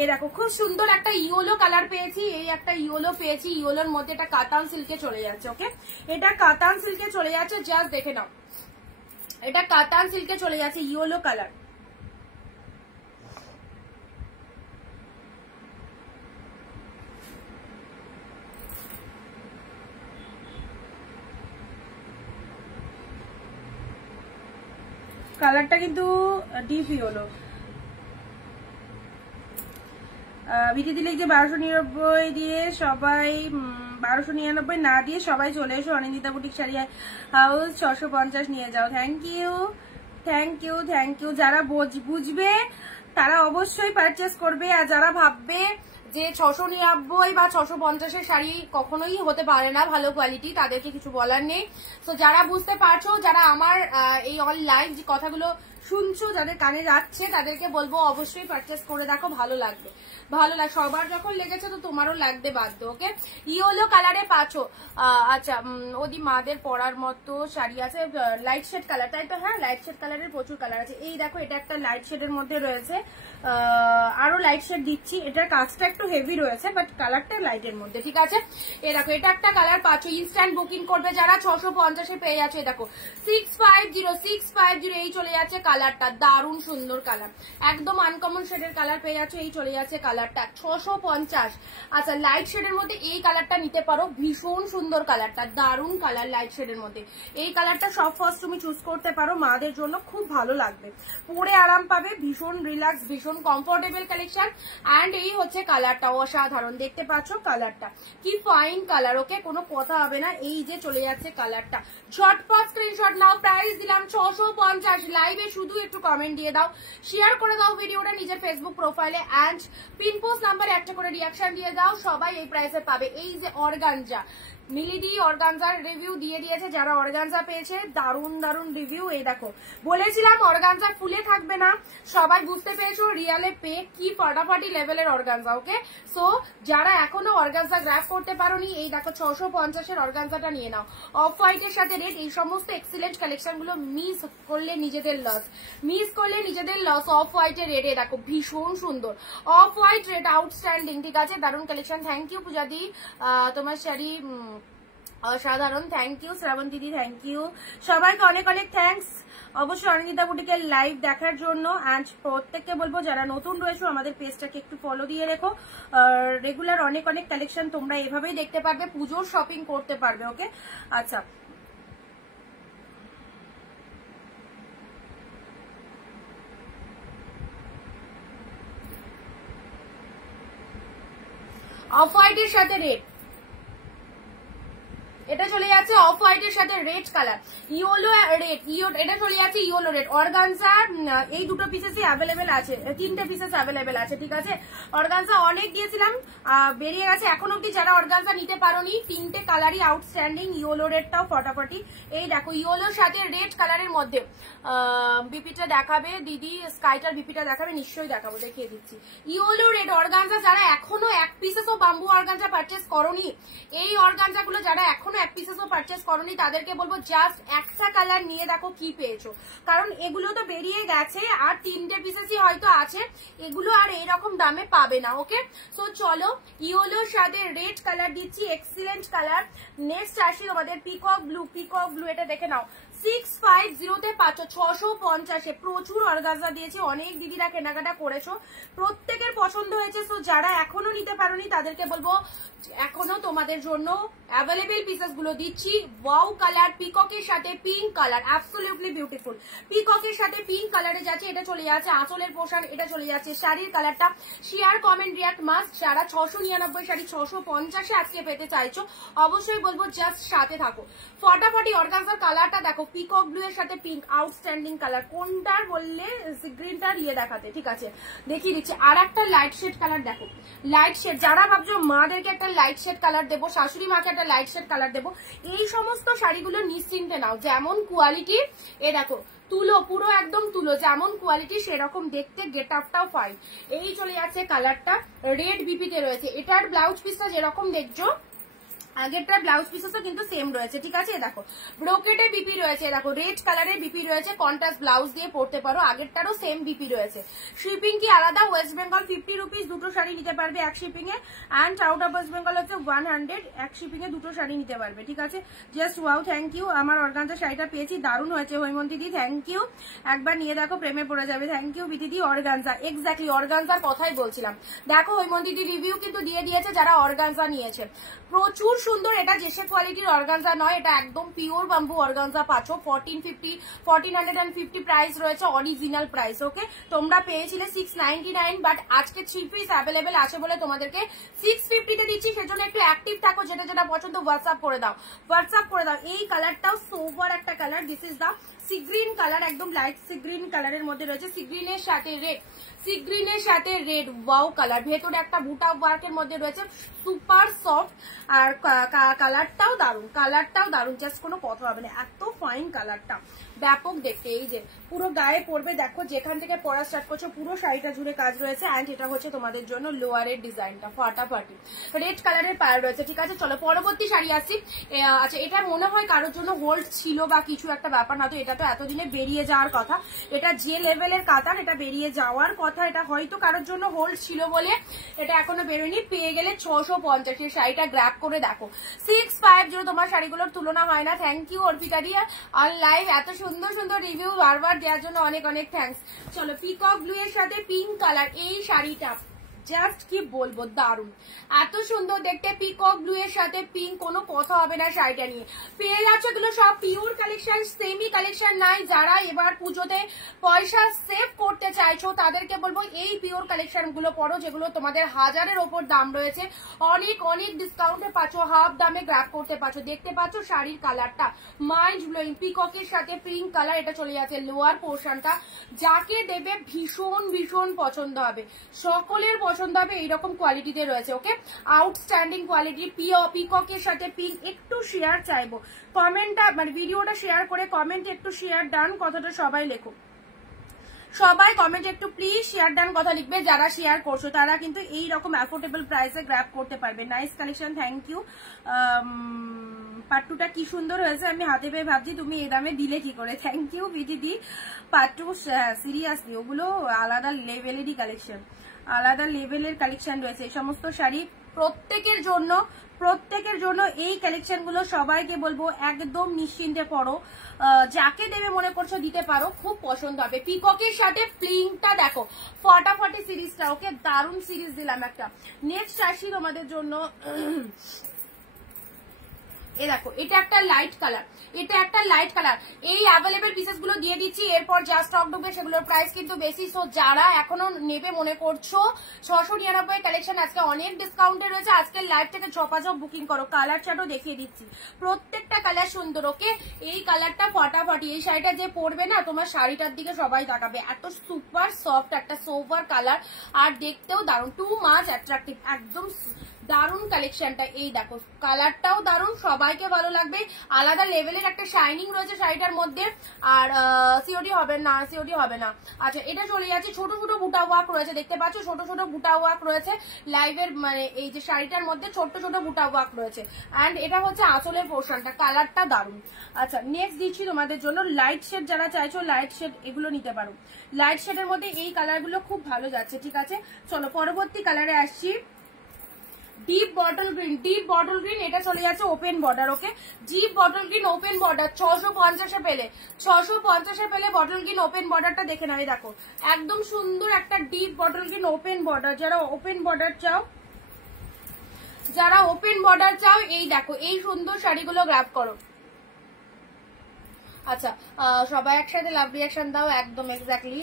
এ দেখো খুব সুন্দর একটা ইয়েলো কালার পেয়েছি, এই একটা ইয়েলো পেয়েছি, ইয়েলোর মধ্যে এটা কাতান সিল্কে চলে যাচ্ছে। ওকে, এটা কাতান সিল্কে চলে যাচ্ছে, জাস্ট দেখে নাও, এটা কাতান সিল্কে চলে যাচ্ছে, ইয়েলো কালার। কালারটা কিন্তু ডিপ ইয়েলো। বিটি দিলে যে 1299 দিয়ে সবাই 1299 না দিয়ে সবাই চলে এসো অনিন্দিতা বুটিক শাড়ি হাউস 650 নিয়ে যাও। Thank you thank you thank you. যারা বুঝবে তারা অবশ্যই পারচেস করবে, আর যারা ভাববে যে 699 বা 650 শাড়ি কখনোই হতে পারে না ভালো কোয়ালিটি, তাদেরকে কিছু বলার নেই। তো যারা বুঝতে পারছো, যারা আমার এই অনলাইন যে কথাগুলো শুনছো, যাদের কানে যাচ্ছে, তাদেরকে বলবো অবশ্যই পারচেস করে দেখো, ভালো লাগবে, ভালো লাগে। সবার যখন লেগেছে তো তোমারও লাগতে বাধ্য। ওকে, ইয়েলো কালারে পাচ্ছো। আচ্ছা, ওদি মাদের পরার মতো শাড়ি আছে, লাইট শেড কালার, তাই তো? হ্যাঁ, লাইট শেড কালারের প্রচুর কালার আছে। এই দেখো, এটা একটা লাইট শেডের মধ্যে রয়েছে, আরো লাইট শেড দিচ্ছি। এটার কাজটা একটু হেভি রয়েছে, বাট কালারটা লাইটের মধ্যে, ঠিক আছে? এই দেখো, এটা একটা কালার পাচ্ছো, ইনস্ট্যান্ট বুকিং করবে যারা 650-এ পেয়ে যাচ্ছে। দেখো 650 এই চলে যাচ্ছে কালারটা, দারুণ সুন্দর কালার, একদম আনকমন শেডের কালার পেয়ে যাচ্ছে, এই চলে যাচ্ছে কালারটা 650। আচ্ছা, লাইট শেডের মধ্যে এই কালারটা নিতে পারো, ভীষণ সুন্দর কালারটা, দারুণ কালার লাইট শেডের মধ্যে। এই কালারটা সব ফার্স্ট তুমি চুজ করতে পারো, মাদের জন্য খুব ভালো লাগবে, পরে আরাম পাবে, ভীষণ রিল্যাক্স, ভীষণ কমফোর্টেবল কালেকশন। অ্যান্ড এই হচ্ছে কালারটা, অসাধারণ দেখতে পাচ্ছ কালারটা, কি ফাইন কালার। ওকে, কোনো কথা হবে না, এই যে চলে যাচ্ছে কালারটা। ঝটপট স্ক্রিনশট নাও, প্রাইস দিলাম 650। লাইভে শুধু একটু কমেন্ট দিয়ে দাও, শেয়ার করে দাও ভিডিওটা নিজের ফেসবুক প্রোফাইলে, অ্যান্ড পিন পোস্ট নাম্বারে একটা করে রিয়াকশন দিয়ে দাও, সবাই এই প্রাইসে পাবে। এই যে অর্গানজা, মিলিদি অর্গানজার রিভিউ দিয়ে দিয়েছে, যারা অর্গানজা পেয়েছে দারুণ দারুণ রিভিউ। এই দেখো, বলেছিলাম অর্গানজা ফুলে থাকবে না, সবাই বুঝতে পেরেছো রিয়ালে পে কি ফাটাফাটি লেভেলের অর্গানজা। ওকে, সো যারা এখনো অর্গানজা গ্র্যাব করতে পারোনি, এই দেখো 650-এর অর্গানজাটা নিয়ে নাও, অফ হোয়াইটের সাথে রেড। এই সমস্ত এক্সিলেন্ট কালেকশন গুলো মিস করলে নিজেদের লস, মিস করলে নিজেদের লস। অফ হোয়াইটের রেডে দেখো, ভীষণ সুন্দর অফ হোয়াইট রেড, আউটস্ট্যান্ডিং, ঠিক আছে, দারুণ কালেকশন। থ্যাংক ইউ পূজাদি, তোমার শাড়ি অসাধারণ। থ্যাংক ইউ শ্রাবণ দিদি, থ্যাংক ইউ সবাইকে, অনেক অনেক থ্যাংকস অবশ্যই অনিন্দিতা বুটিকের লাইভ দেখার জন্য। অ্যান্ড প্রত্যেককে বলবো যারা নতুন রয়েছো আমাদের পেজটাকে একটু ফলো দিয়ে রেখো, রেগুলার অনেক অনেক কালেকশন তোমরা এভাবেই দেখতে পারবে, পুজোর শপিং করতে পারবে। ওকে, আচ্ছা, অফ হোয়াইটের সাথে রেড, এটা চলে যাচ্ছে অফ হোয়াইটের সাথে রেড কালার, ইয়েলো রেড, এটা চলে যাচ্ছে ইয়েলো রেড। অর্গানজা এই দুটো পিসেসই অ্যাভেলেবেল আছে, 3টে পিসেস অ্যাভেলেবেল আছে, ঠিক আছে? অর্গানজা অনেক দিয়েছিলাম, বেরিয়ে গেছে। এখন অব্দি যারা অর্গানজা নিতে পারোনি, 3টে কালারই আউটস্ট্যান্ডিং, ইয়েলো রেডটাও ফটাফটি। এই দেখো, ইয়েলোর সাথে রেড কালারের মধ্যে বিপিটা দেখাবে দিদি, স্কাইটার বিপিটা দেখাবে, নিশ্চয়ই দেখাবো, দেখিয়ে দিচ্ছি। ইয়েলো রেড অর্গানজা, যারা এখনো এক পিসেসও বাম্বু অর্গানজা পারচেস করোনি, এই অর্গানজা গুলো যারা এখনো এক পিসেসও পারচেস করোনি, তাদেরকে বলবো জাস্ট একটা কালার নিয়ে দেখো কি পেয়েছো, কারণ এগুলো তো বেরিয়ে গেছে, আর 3টে পিসেসই হয়তো আছে, এগুলো আর এরকম দামে পাবে না। ওকে, সো চলো, ইয়েলোর সাথে রেড কালার দিচ্ছি, এক্সিলেন্ট কালার। নেক্সট আসি তোমাদের পিকক ব্লু, পিকক ব্লু, এটা দেখে নাও 650-তে পাচ্ছ 650-এ। প্রচুর অর্গানজা দিয়েছি, অনেক দিদিরা কেনাকাটা করেছো, প্রত্যেকের পছন্দ হয়েছে। সো যারা এখনো নিতে পারোনি তাদেরকে বলবো এখনো তোমাদের জন্য অ্যাভেলেবেল পিসেস গুলো দিচ্ছি। ওয়াও কালার, পিককের সাথে পিঙ্ক কালার, অ্যাবসলিউটলি বিউটিফুল। পিককের সাথে পিঙ্ক কালারে যাচ্ছে, এটা চলে যাচ্ছে আঁচলের পোশাক, এটা চলে যাচ্ছে শাড়ির কালারটা। Share comment react must. যারা 699 শাড়ি 650-এ আজকে পেতে চাইছো, অবশ্যই বলবো জাস্ট সাথে থাকো। ফটাফটি অর্গানজার কালারটা দেখো, পিকক ব্লু এর সাথে পিঙ্ক, আউটস্ট্যান্ডিং কালার। কোনটার বললে গ্রিনটার ইয়ে দেখাতে, ঠিক আছে, দেখিয়ে দিচ্ছি। আর একটা লাইট শেড কালার দেখো, লাইট শেড। যারা ভাবছো মাদেরকে একটা লাইট শেড কালার দেবো, শাশুড়ি মাকে একটা লাইট শেড কালার দেবো, এই সমস্ত শাড়িগুলো নিশ্চিন্তে নাও, যেমন কোয়ালিটি, এ দেখো তুলো, পুরো একদম তুলো, যেমন কোয়ালিটি সেরকম দেখতে, গেট আপটাও ফাইন। এই চলে যাচ্ছে কালারটা, রেড বিপিতে রয়েছে। এটার ব্লাউজ পিসটা যেরকম দেখছো আগেরটার ব্লাউজ পিসেসও কিন্তু সেম রয়েছে, ঠিক আছে। দেখো ব্রোকেটে বিপি রয়েছে, দেখো রেড কালারের বিপি রয়েছে, কন্ট্রাস্ট ব্লাউজ দিয়ে পরতে পারো। আগেরটারও সেম বিপি রয়েছে। শিপিং কি আলাদা, ওয়েস্ট বেঙ্গল 50 রুপিস দুটো শাড়ি নিতে পারবে এক shipping A, and out of West Bengal হচ্ছে 100 এক শিপিং এ দুটো শাড়ি নিতে পারবে, ঠিক আছে। Just wow, thank you. আমার অর্গানজা শাড়িটা পেয়েছি, দারুণ হয়েছে হৈমন্তী দি, থ্যাংক ইউ। একবার নিয়ে দেখো, প্রেমে পড়ে যাবে। থ্যাংক ইউ বিদিদি। অর্গানজা, এক্স্যাক্টলি অর্গানজার কথাই বলছিলাম। দেখো হৈমন্তী দি রিভিউ কিন্তু দিয়ে দিয়েছে যারা অর্গানজা নিয়েছে, প্রচুর সুন্দর। এটা জেসে কোয়ালিটির অর্গানজা নয়, এটা একদম পিওর বাম্বু অর্গানজা পাচ্ছ। 1450 প্রাইস রয়েছে, অরিজিনাল প্রাইস, ওকে। তোমরা পেয়েছিলে 699, বাট আজকে 3 পিস অ্যাভেলেবেল আছে বলে তোমাদেরকে 650 তে দিচ্ছি। সেজন্য একটু অ্যাক্টিভ থাকো, যেটা যেটা পছন্দ হোয়াটসঅ্যাপ করে দাও, হোয়াটসঅ্যাপ করে দাও। এই কালারটাও সোভার একটা colour, this is the sea green colour, একদম লাইট সি গ্রিন কালারের মধ্যে রয়েছে, সি গ্রিনের সাথে রেড, সি গ্রিনের সাথে রেড, ওয়াও কালার। ভেতরে একটা বুটা ওয়ার্কের মধ্যে রয়েছে, সুপার সফট। আর কালারটাও দারুন, কালারটাও দারুন, জাস্ট কোনো কথা হবে না, এত ফাইন কালারটা, ব্যাপক দেখতে। এই যে পুরো গায়ে পড়বে, দেখো যেখান থেকে পরা স্টার্ট করছো পুরো শাড়িটা জুড়ে কাজ রয়েছে। অ্যান্ড এটা হচ্ছে তোমাদের জন্য লোয়ারের ডিজাইনটা, ফাটাফাটি রেড কালারের পাড় রয়েছে, ঠিক আছে। চলো পরবর্তী শাড়ি আসছি। আচ্ছা, এটা মনে হয় কারোর জন্য হোল্ড ছিল বা কিছু একটা ব্যাপার, না তো এটা তো এতদিনে বেরিয়ে যাওয়ার কথা। এটা যে লেভেলের কাতান, এটা বেরিয়ে যাওয়ার কথা। এটা হয়তো কারোর জন্য হোল্ড ছিল বলে এটা এখনো বেরোয়নি, পেয়ে গেলে 650 এর শাড়িটা গ্র্যাব করে দেখো। 650, তোমার শাড়িগুলোর তুলনা হয় না। Thank you Arpita di on live, এত সুন্দর সুন্দর রিভিউ বারবার দেওয়ার জন্য অনেক অনেক থ্যাংকস। চলো পিকক ব্লু এর সাথে পিঙ্ক কালার, এই শাড়িটা জাস্ট কি বলবো, দারুন, এত সুন্দর দেখতে। পিকক ব্লু এর সাথে পিঙ্ক, কোনো কথা হবে না শাড়িটা নিয়ে। পেয়ে যাচ্ছ এগুলো সব পিওর কালেকশন, সেমি কালেকশন নাই। যারা এবার পুজোতে পয়সা সেভ করতে চাইছো তাদেরকে বলবো এই পিওর কালেকশন গুলো পড়ো, যেগুলো তোমাদের 1000-এর ওপর দাম রয়েছে, অনেক অনেক ডিসকাউন্টে পাচ্ছ, হাফ দামে গ্র্যাব করতে পারছো। দেখতে পাচ্ছ শাড়ির কালারটা মাইন্ড ব্লোয়িং, পিককের সাথে পিঙ্ক কালার, এটা চলে যাচ্ছে লোয়ার পোর্শনটা। যাকে দেবে ভীষণ ভীষণ পছন্দ হবে, সকলের পছন্দ হবে, এইরকম কোয়ালিটিতে রয়েছে, ওকে। আউটস্ট্যান্ডিং কোয়ালিটি, পিককের সাথে পিঙ্ক। একটু শেয়ার চাইবো, কমেন্টটা মানে ভিডিওটা শেয়ার করে কমেন্টে একটু শেয়ার ডান কথাটা সবাই লেখো, সবাই কমেন্টে একটু প্লিজ শেয়ার ডান কথা লিখবে। যারা শেয়ার করছো তারা কিন্তু এইরকম অ্যাফোর্ডেবল প্রাইসে গ্র্যাব করতে পারবে। Nice collection, thank you. পাট্টুটা কি সুন্দর হয়েছে, আমি হাতে পেয়ে ভাবছি তুমি এই দামে দিলে কি করে। থ্যাংক ইউ বিদিদি। পাট্টু সিরিয়াসলি ওগুলো আলাদা লেভেলেরই কালেকশন, আলাদা লেভেলের কালেকশন রয়েছে এই সমস্ত শাড়ি। প্রত্যেকের জন্য এই কালেকশন গুলো সবাইকে বলবো একদম নিশ্চিন্তে পড়ো, যাকে দেবে মনে করছো দিতে পারো, খুব পছন্দ হবে। পিককের সাথে পিঙ্কটা দেখো, ফটাফটি সিরিজটা, ওকে, দারুণ সিরিজ দিলাম একটা। নেক্সট আসি তোমাদের জন্য, এই দেখো এটা একটা লাইট কালার, এটা একটা লাইট কালার। এই অ্যাভেলেবেল পিসেস গুলো দিয়ে দিচ্ছি, এরপর যা স্টক ঢুকবে সেগুলোর প্রাইস কিন্তু বেশি। সো যারা এখনো নেবে মনে করছো 699 কালেকশন আজকে অনেক ডিসকাউন্টে রয়েছে, আজকের লাইভ থেকে ঝপাঝপ বুকিং করো। কালার চার্টও দেখিয়ে দিচ্ছি, প্রত্যেকটা কালার সুন্দর, ওকে। এই কালারটা ফাটাফাটি, এই শাড়িটা যে পরবে না তোমার শাড়িটার দিকে সবাই তাকাবে, এত সুপার সফট একটা সোভার কালার, আর দেখতেও দারুণ, টু মাচ অ্যাট্রাকটিভ, একদম দারুন কালেকশনটা। এই দেখো কালারটাও দারুন, সবাইকে ভালো লাগবে, আলাদা লেভেলের একটা শাইনিং রয়েছে শাড়িটার মধ্যে। আর সিওডি হবে না, সিওডি হবে না। আচ্ছা, এটা চলে যাচ্ছে, ছোট ছোট বুটা ওয়ার্ক রয়েছে, দেখতে পাচ্ছ ছোট ছোট বুটা ওয়ার্ক রয়েছে লাইভের, মানে এই যে শাড়িটার মধ্যে ছোট ছোট বুটা ওয়ার্ক রয়েছে। অ্যান্ড এটা হচ্ছে আঁচলের পোর্শনটা, কালারটা দারুন। আচ্ছা, নেক্সট দিচ্ছি তোমাদের জন্য লাইট শেড, যারা চাইছো লাইট শেড এগুলো নিতে পারো। লাইট শেডের মধ্যে এই কালারগুলো খুব ভালো যাচ্ছে, ঠিক আছে। চলো পরবর্তী কালারে আসছি, deep bottle green, deep bottle green, এটা চলে যাচ্ছে open border, okay. Deep bottle green open border 650-এ পেলে, 650-এ পেলে বটল গ্রিন ওপেন বর্ডারটা দেখে নাও। দেখো একদম সুন্দর একটা deep bottle green open border, যারা ওপেন বর্ডার চাও, যারা ওপেন বর্ডার চাও, এই দেখো এই সুন্দর শাড়িগুলো গ্র্যাব করো। আচ্ছা, সবাই একসাথে লাভ রিয়াকশন দাও, একদম এক্স্যাক্টলি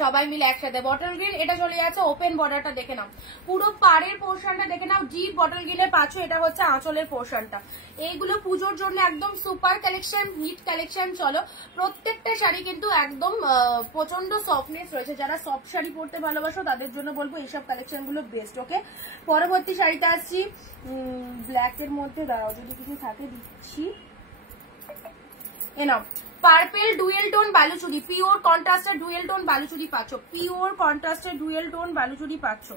সবাই মিলে একসাথে। বটল গ্রিন, এটা চলে যাচ্ছে ওপেন বর্ডারটা দেখে নাও, পুরো পাড়ের পোর্শনটা দেখে নাও, ডিপ বটল গ্রিনে পাচ্ছ, এটা হচ্ছে আঁচলের পোর্শনটা। এইগুলো পুজোর জন্য একদম সুপার কালেকশন, হিট কালেকশন। চলো প্রত্যেকটা শাড়ি কিন্তু একদম প্রচন্ড সফটনেস রয়েছে, যারা সফট শাড়ি পরতে ভালোবাসো তাদের জন্য বলবো এইসব কালেকশন গুলো বেস্ট, ওকে। পরবর্তী শাড়িটা আসছি ব্ল্যাক এর মধ্যে, দাঁড়াও যদি কিছু থাকে দিচ্ছি, এনাও purple dual tone Baluchari, pure কন্ট্রাস্টের ডুয়েল টোন বালুচুরি পাচ্ছ, পিওর কন্ট্রাস্টের ডুয়েল টোন বালুচুরি পাচ্ছ।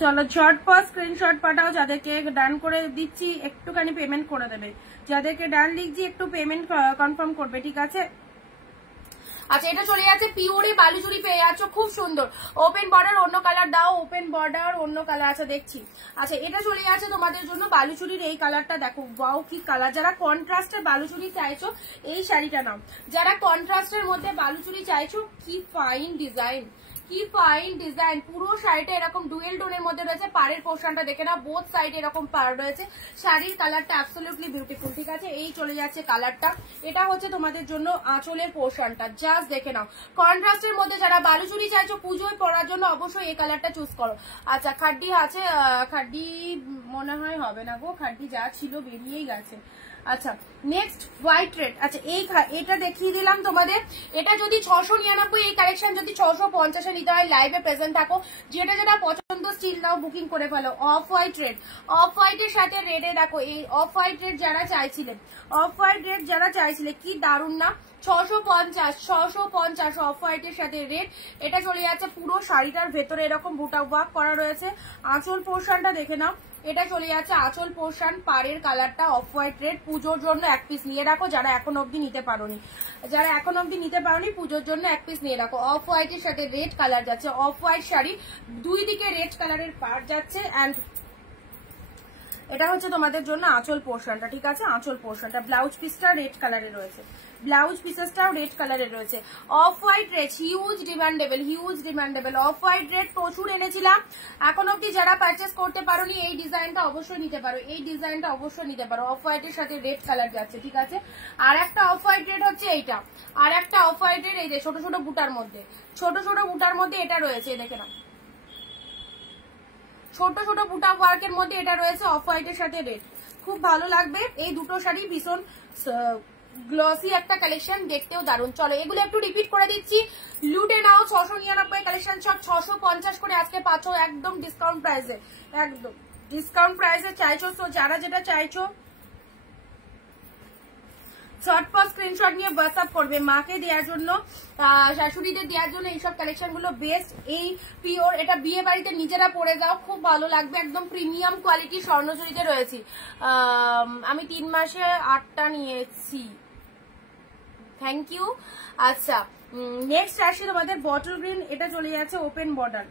চলো ঝটপট স্ক্রিনশট পাঠাও, যাদেরকে ডান করে দিচ্ছি একটুখানি পেমেন্ট করে দেবে, যাদেরকে ডান লিখছি একটু পেমেন্ট কনফার্ম করবে, ঠিক আছে। আচ্ছা এটা চলে যাচ্ছে পিওরে বালুচুরি পেয়ে যাচ্ছ, খুব সুন্দর। ওপেন বর্ডার অন্য কালার দাও, ওপেন বর্ডার অন্য কালার আছে দেখছি। আচ্ছা এটা চলে যাচ্ছে তোমাদের জন্য বালুচুরির এই কালারটা, দেখো ওয়াও কি কালার। যারা কন্ট্রাস্টের বালুচুরি চাইছো এই শাড়িটা নাও, যারা কন্ট্রাস্টের মধ্যে বালুচুরি চাইছো, কি ফাইন ডিজাইন, কি ফাইন ডিজাইন। পুরো শাড়িটা এরকম ডুয়েল টোনের মধ্যে রয়েছে, পাড়ের পোর্শনটা দেখে না, বোথ সাইডে এরকম পাড় রয়েছে। শাড়ির কালারটা অ্যাবসলিউটলি বিউটিফুল, ঠিক আছে। এই চলে যাচ্ছে কালারটা, এটা হচ্ছে তোমাদের জন্য আঁচলের পোর্শনটা, জাস্ট দেখে নাও। কন্ট্রাস্টের মধ্যে যারা বালুচুরি চাইছো পুজোয় পরার জন্য অবশ্যই এই কালারটা চুজ করো। আচ্ছা খাড্ডি আছে, খাড্ডি মনে হয় হবে না গো, খাড্ডি যা ছিল বেরিয়েই গেছে। আচ্ছা নেক্সট হোয়াইট রেড। আচ্ছা এটা দেখিয়ে দিলাম তোমাদের, এটা যদি 699 এই কালেকশন যদি 650 নিতে হয় লাইভে প্রেজেন্ট থাকো, যেটা যেটা পছন্দ স্টিল নাও বুকিং করে ফেলো। অফ হোয়াইট রেড, অফ হোয়াইটের সাথে রেডে দেখো, এই অফ হোয়াইট রেড যারা চাইছিলেন, অফ হোয়াইট রেড যারা চাইছিলে, কি দারুণ না, 650 অফ হোয়াইটের সাথে রেড। এটা চলে যাচ্ছে পুরো শাড়িটার ভেতরে এরকম বুটা ওয়ার্ক করা রয়েছে। আঁচল পোর্শনটা দেখে নাও, এটা চলে যাচ্ছে আঁচল পোর্শন, পাড়ের কালারটা অফ হোয়াইট রেড। পুজোর জন্য এক পিস নিয়ে রাখো, যারা এখন অব্দি নিতে পারোনি, যারা এখন অব্দি নিতে পারোনি পুজোর জন্য এক পিস নিয়ে রাখো। অফ হোয়াইটের সাথে রেড কালার যাচ্ছে, অফ হোয়াইট শাড়ি দুই দিকে রেড কালারের পাড় যাচ্ছে। অ্যান্ড এটা হচ্ছে তোমাদের জন্য আঁচল পোর্শনটা, ঠিক আছে। আঁচল পোর্শনটা, ব্লাউজ পিসটা রেড কালারে রয়েছে, ব্লাউজ পিসেসটাও রেড কালারে রয়েছে। Off white red huge demandable, huge demandable. Off white red প্রচুর এনেছিলাম, এখন অব্দি যারা পারচেস করতে পারোনি এই ডিজাইনটা অবশ্যই নিতে পারো, এই ডিজাইনটা অবশ্যই নিতে পারো। অফ হোয়াইটের সাথে রেড কালার যাচ্ছে, ঠিক আছে। আর একটা অফ হোয়াইট রেড হচ্ছে এইটা, আর একটা অফ হোয়াইট রেড এই যে ছোট ছোট বুটার মধ্যে, ছোট ছোট বুটার মধ্যে এটা রয়েছে, দেখে নাও, ছোট ছোট বুটা ওয়ার্কের মধ্যে এটা রয়েছে অফ হোয়াইটের সাথে রেড, খুব ভালো লাগবে। এই দুটো শাড়ি ভীষণ গ্লসি একটা কালেকশন, দেখতেও দারুণ। চলো এগুলো একটু রিপিট করে দিচ্ছি, লুটে নাও। 699 কালেকশন সব 650 করে আজকে পাচ্ছ একদম ডিসকাউন্ট প্রাইসে, একদম ডিসকাউন্ট প্রাইসে চাইছো। তো যারা যেটা চাইছো চটপট স্ক্রিনশট নিয়ে হোয়াটসঅ্যাপ করবে। মাকে দেওয়ার জন্য, শাশুড়িদের দেওয়ার জন্য এইসব কালেকশন গুলো বেস্ট। এই পিওর, এটা বিয়ে বাড়িতে নিজেরা পরে যাও, খুব ভালো লাগবে, একদম প্রিমিয়াম কোয়ালিটি স্বর্ণজরিতে রয়েছি। আমি 3 মাসে 8টা নিয়েছি, থ্যাংক ইউ। আচ্ছা নেক্সট আসছে তোমাদের বটল গ্রিন, এটা চলে যাচ্ছে open border,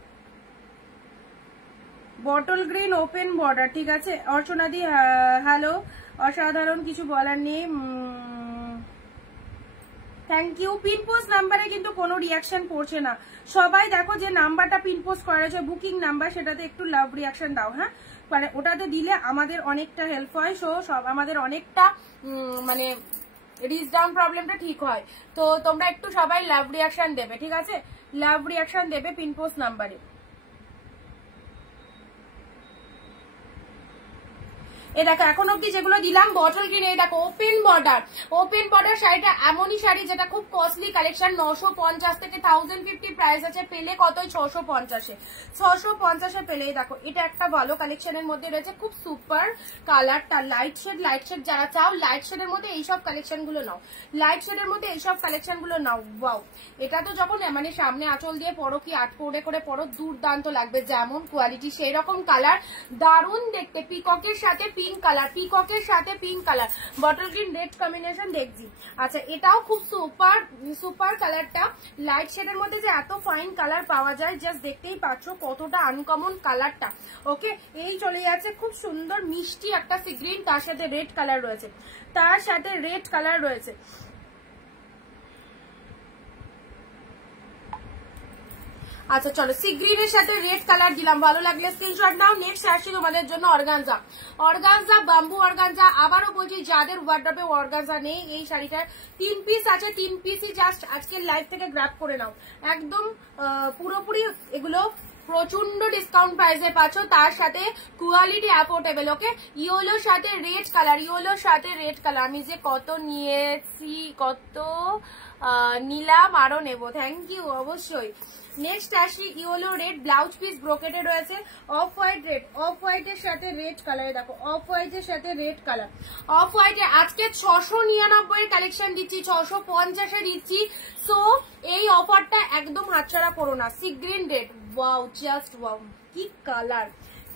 bottle green open border, ঠিক আছে। অর্চনাদি হ্যালো, অসাধারণ, কিছু বলার নেই, থ্যাংক ইউ। পিনপোস্ট নাম্বারে কিন্তু কোনো রিয়াকশন পড়ছে না, সবাই দেখো যে নাম্বারটা পিনপোস্ট করা হয়েছে বুকিং নাম্বার, সেটাতে একটু লাভ রিয়াকশন দাও, হ্যাঁ, মানে ওটাতে দিলে আমাদের অনেকটা হেল্প হয়। সো সব আমাদের অনেকটা মানে রিচ ডাউন প্রবলেমটা ঠিক হয়। তো তোমরা একটু সবাই লাভ রিয়াকশন দেবে, ঠিক আছে, লাভ রিয়াকশন দেবে পিনপোস্ট নাম্বারে। এ দেখো এখন অব্দি যেগুলো দিলাম বটল গ্রিন, এই দেখো ওপেন বর্ডার, ওপেন বর্ডার শাড়িটা এমনই শাড়ি যেটা খুব কস্টলি কালেকশন, 950 থেকে 1050 প্রাইস আছে, পেলে কতই 650-এ, 650-এ পেলে। দেখো এটা একটা ভালো কালেকশনের মধ্যে রয়েছে, খুব সুপার কালারটা, লাইট শেড যারা চাও, লাইট শেডের মধ্যে এইসব কালেকশন গুলো নাও, লাইট শেডের মধ্যে এইসব কালেকশন গুলো নাও। ওয়াও, এটা তো যখন মানে সামনে আঁচল দিয়ে পরো কি আট করে পরো, দুর্দান্ত লাগবে, যেমন কোয়ালিটি সেই রকম কালার, দারুণ দেখতে। পিককের সাথে পিঙ্ক কালার, পিককের সাথে pink colour, bottle green red combination দেখছি। আচ্ছা এটাও খুব সুপার সুপার কালারটা, লাইট শেডের মধ্যে যে এত ফাইন কালার পাওয়া যায়, জাস্ট দেখতেই পাচ্ছ কতটা আনকমন কালারটা। ওকে, এই চলে যাচ্ছে খুব সুন্দর মিষ্টি একটা সি গ্রিন, তার সাথে রেড কালার রয়েছে, তার সাথে রেড কালার রয়েছে। আচ্ছা চলো সি গ্রিনের সাথে রেড কালার দিলাম, ভালো লাগলে স্ক্রিনশট নাও। নেক্সট আসছে তোমাদের জন্য অর্গানজা, অর্গানজা বাম্বু অর্গানজা। আবারও বলছি যাদের ওয়ার্ড্রপে অর্গানজা নেই, এই শাড়িটার 3 পিস আছে, 3 পিসই জাস্ট আজকের লাইভ থেকে গ্র্যাব করে নাও, একদম পুরোপুরি এগুলো প্রচন্ড ডিসকাউন্ট প্রাইসে পাচ্ছ, তার সাথে কোয়ালিটি অ্যাফোর্ডেবল। ওকে, ইয়েলোর সাথে রেড কালার, ইয়েলোর সাথে রেড কালার, আমি যে কত নিয়েছি, কত নিলাম, আরো নেবো, থ্যাংক ইউ অবশ্যই। নেক্সট আসি ইয়েলো রেড, ব্লাউজ পিস ব্রোকেটে রয়েছে, অফ হোয়াইট রেড, অফ হোয়াইটের সাথে রেড কালারে, দেখো অফ হোয়াইটের সাথে রেড কালার, অফ হোয়াইটে আজকে 699 এর কালেকশন দিচ্ছি, 650-এ দিচ্ছি। সো এই অফারটা একদম হাতছাড়া করো না। Sea green red, wow, just wow, কি কালার,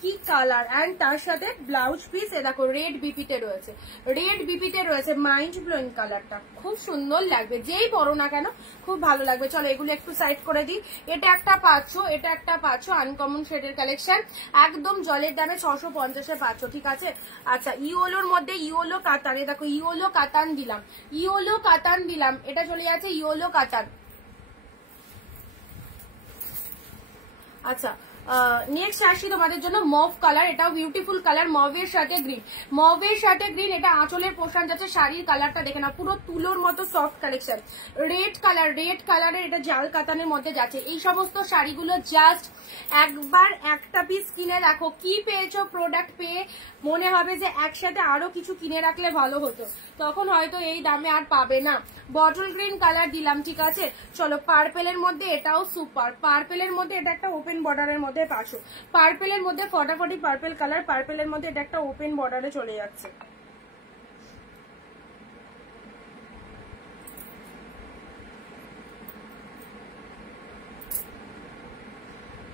কি কালার। এন্ড তার সাথে ব্লাউজ পিস এ দেখো রেড বিপিতে রয়েছে, রেড বিপিতে রয়েছে, মাইন্ড ব্লোয়িং কালারটা, খুব সুন্দর লাগবে, যেই পরো না কেন খুব ভালো লাগবে। চলো এগুলো একটু সাইড করে দিই। এটা একটা পাচ্ছ, এটা একটা পাচ্ছ আনকমন শেডের কালেকশন, একদম জলের দামে 650-এ পাচ্ছ, ঠিক আছে। আচ্ছা ইয়োলোর মধ্যে ইয়োলো কাতান, দেখো ইয়োলো কাতান দিলাম, ইয়োলো কাতান দিলাম, এটা চলে যাচ্ছে ইয়োলো কাতান। আচ্ছা নেক্সট আসি তোমাদের জন্য মভ কালার, এটাও বিউটিফুল কালার, মভের সাথে গ্রিন, মভের সাথে গ্রিন, এটা আঁচলের পোর্শন যাচ্ছে। শাড়ির কালারটা দেখে না, পুরো তুলোর মতো soft collection, red colour, red কালারের এটা জাল কাতানের মধ্যে যাচ্ছে। এই সমস্ত শাড়িগুলো জাস্ট একবার একটা পিস কিনে রাখো, কি পেয়েছো প্রোডাক্ট পেয়ে মনে হবে যে একসাথে আরো কিছু কিনে রাখলে ভালো হতো, তখন হয়তো এই দামে আর পাবে না। বটল গ্রিন কালার দিলাম, ঠিক আছে। চলো পার্পেলের মধ্যে এটাও সুপার, পার্পেলের মধ্যে এটা একটা ওপেন বর্ডারের মধ্যে পাচ্ছ, পার্পেলের মধ্যে ফটাফটি পার্পেল কালার, পার্পেলের মধ্যে এটা একটা ওপেন বর্ডারে চলে যাচ্ছে।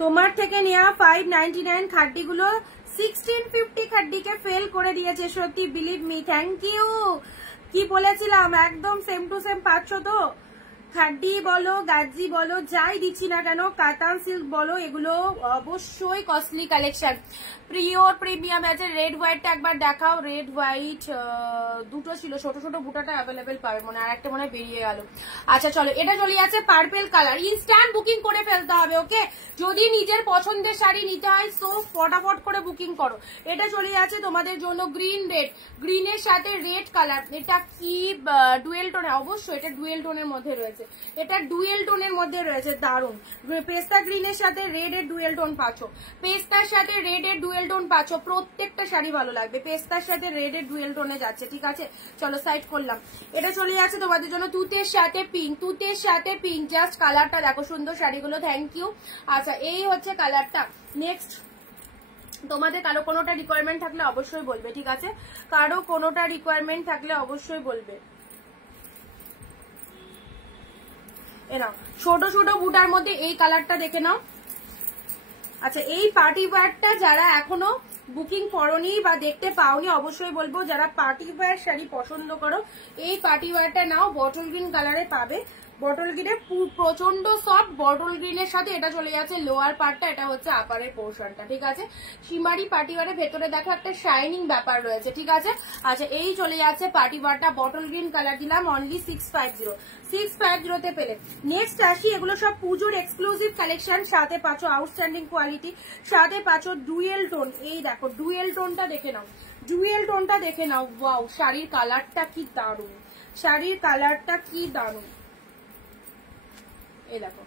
তোমার থেকে নেওয়া 599 খাড্ডিগুলো 1650 খাড্ডিকে ফেল করে দিয়েছে, সত্যি বিলিভ মি, থ্যাংক ইউ। কি বলেছিলাম, একদম সেম টু সেম পাচ্ছ তো। খাড্ডি বলো, গাজি বলো, যাই দিচ্ছি না কেন, কাতান সিল্ক বলো, এগুলো অবশ্যই কস্টলি কালেকশন, পিওর প্রিমিয়াম আছে। রেড হোয়াইটটা একবার দেখাও, রেড হোয়াইট দুটো ছিল, ছোট ছোট বুটাটা অ্যাভেলেবেল পাবে মনে, আর একটা মনে বেরিয়ে গেল। আচ্ছা চলো এটা চলে যাচ্ছে পার্পেল কালার, ইনস্ট্যান্ট বুকিং করে ফেলতে হবে, ওকে। যদি নিজের পছন্দের শাড়ি নিতে হয় সো ফটাফট করে বুকিং করো। এটা চলে যাচ্ছে তোমাদের জন্য গ্রিন রেড, গ্রিনের সাথে রেড কালার, এটা কি ডুয়েল টোনে, অবশ্যই এটা ডুয়েল টোনের মধ্যে রয়েছে, এটা ডুয়েল টোনের মধ্যে রয়েছে, দারুন। পেস্তা গ্রিনের সাথে রেড এর ডুয়েল টোন পাচ্ছ, পেস্তার সাথে রেড এর ডুয়েল টোন পাচ্ছ, প্রত্যেকটা শাড়ি ভালো লাগবে, পেস্তার সাথে রেড এর ডুয়েল টোনে যাচ্ছে, ঠিক আছে। চলো সাইড করলাম। এটা চলে যাচ্ছে তোমাদের জন্য তুতের সাথে পিঙ্ক, তুতের সাথে পিঙ্ক, জাস্ট কালারটা দেখো, সুন্দর শাড়িগুলো, থ্যাংক ইউ। আচ্ছা এই হচ্ছে কালারটা। নেক্সট তোমাদের কারো কোনোটা রিকোয়ারমেন্ট থাকলে অবশ্যই বলবে, ঠিক আছে, কারো কোনোটা রিকোয়ারমেন্ট থাকলে অবশ্যই বলবে। এ নাও ছোট ছোট বুটার মধ্যে এই কালারটা দেখে নাও। আচ্ছা এই পার্টি ওয়্যারটা যারা এখনো বুকিং করনি বা দেখতে পাওনি অবশ্যই বলবো, যারা পার্টি ওয়্যার শাড়ি পছন্দ করো এই পার্টি ওয়্যারটা নাও, বটল গ্রিন কালারে পাবে, বটল গ্রিনে প্রচন্ড সফট, বটল গ্রিনের সাথে এটা চলে যাচ্ছে লোয়ার পার্টটা, এটা হচ্ছে আপারের পোর্শনটা, ঠিক আছে। সিমারি পার্টি ওয়্যারের ভেতরে দেখো একটা শাইনিং ব্যাপার রয়েছে, ঠিক আছে। আচ্ছা এই চলে যাচ্ছে পার্টি ওয়্যারটা, বটল গ্রিন কালার দিলাম, অনলি 650 তে পেলে। নেক্সট আসি, এগুলো সব পুজোর এক্সক্লুসিভ কালেকশন, সাথে পাচ্ছ আউটস্ট্যান্ডিং কোয়ালিটি, সাথে পাচ্ছ ডুয়েল টোন, এই দেখো ডুয়েল টোনটা দেখে নাও, ডুয়েল টোনটা দেখে নাও, ওয়াও শাড়ির কালারটা কি দারুন, শাড়ির কালারটা কি দারুন, এই দেখো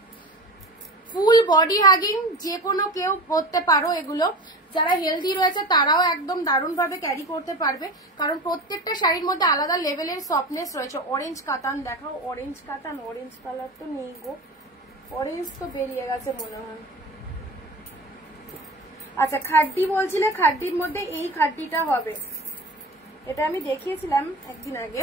ফুল বডি হাগিং, যে কোনো কেউ পরতে পারো, এগুলো যারা হেলদি রয়েছে তারাও একদম দারুণ ভাবে ক্যারি করতে পারবে, কারণ প্রত্যেকটা শাড়ির মধ্যে আলাদা লেভেলের সফটনেস রয়েছে। অরেঞ্জ কাতান দেখাও, অরেঞ্জ কাতান, অরেঞ্জ কালার তো নেই গো, অরেঞ্জ তো বেরিয়ে গেছে মনে হয়। আচ্ছা খাড্ডি বলছিলে, খাড্ডির মধ্যে এই খাড্ডিটা হবে, এটা আমি দেখিয়েছিলাম একদিন আগে।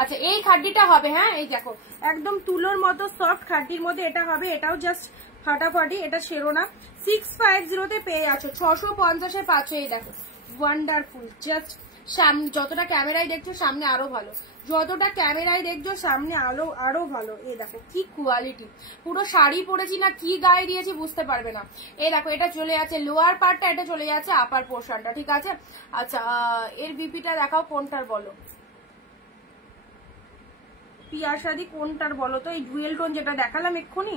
আচ্ছা এই খাড্ডিটা হবে, হ্যাঁ এই দেখো একদম তুলোর মতো সফট খাড্ডির মধ্যে এটা হবে, এটাও জাস্ট ফাটাফাটি, এটা সেরো না। 650 পেয়ে যাচ্ছ, 650 পাচ্ছ, এই দেখো ওয়ান্ডারফুল, জাস্ট সামনে যতটা ক্যামেরায় দেখছো সামনে আরো ভালো, যতটা ক্যামেরায় দেখছো সামনে আরো ভালো। এই দেখো কি কোয়ালিটি, পুরো শাড়ি পরেছি না কি গায়ে দিয়েছি বুঝতে পারবে না। এই দেখো এটা চলে যাচ্ছে লোয়ার পার্টটা, এটা চলে যাচ্ছে আপার পোর্শনটা, ঠিক আছে। আচ্ছা এর বিপিটা দেখাও, কোনটার বলো পিয়াসাদি, কোনটার বলো তো, এই ডুয়েল টোন যেটা দেখালাম এক্ষুনি,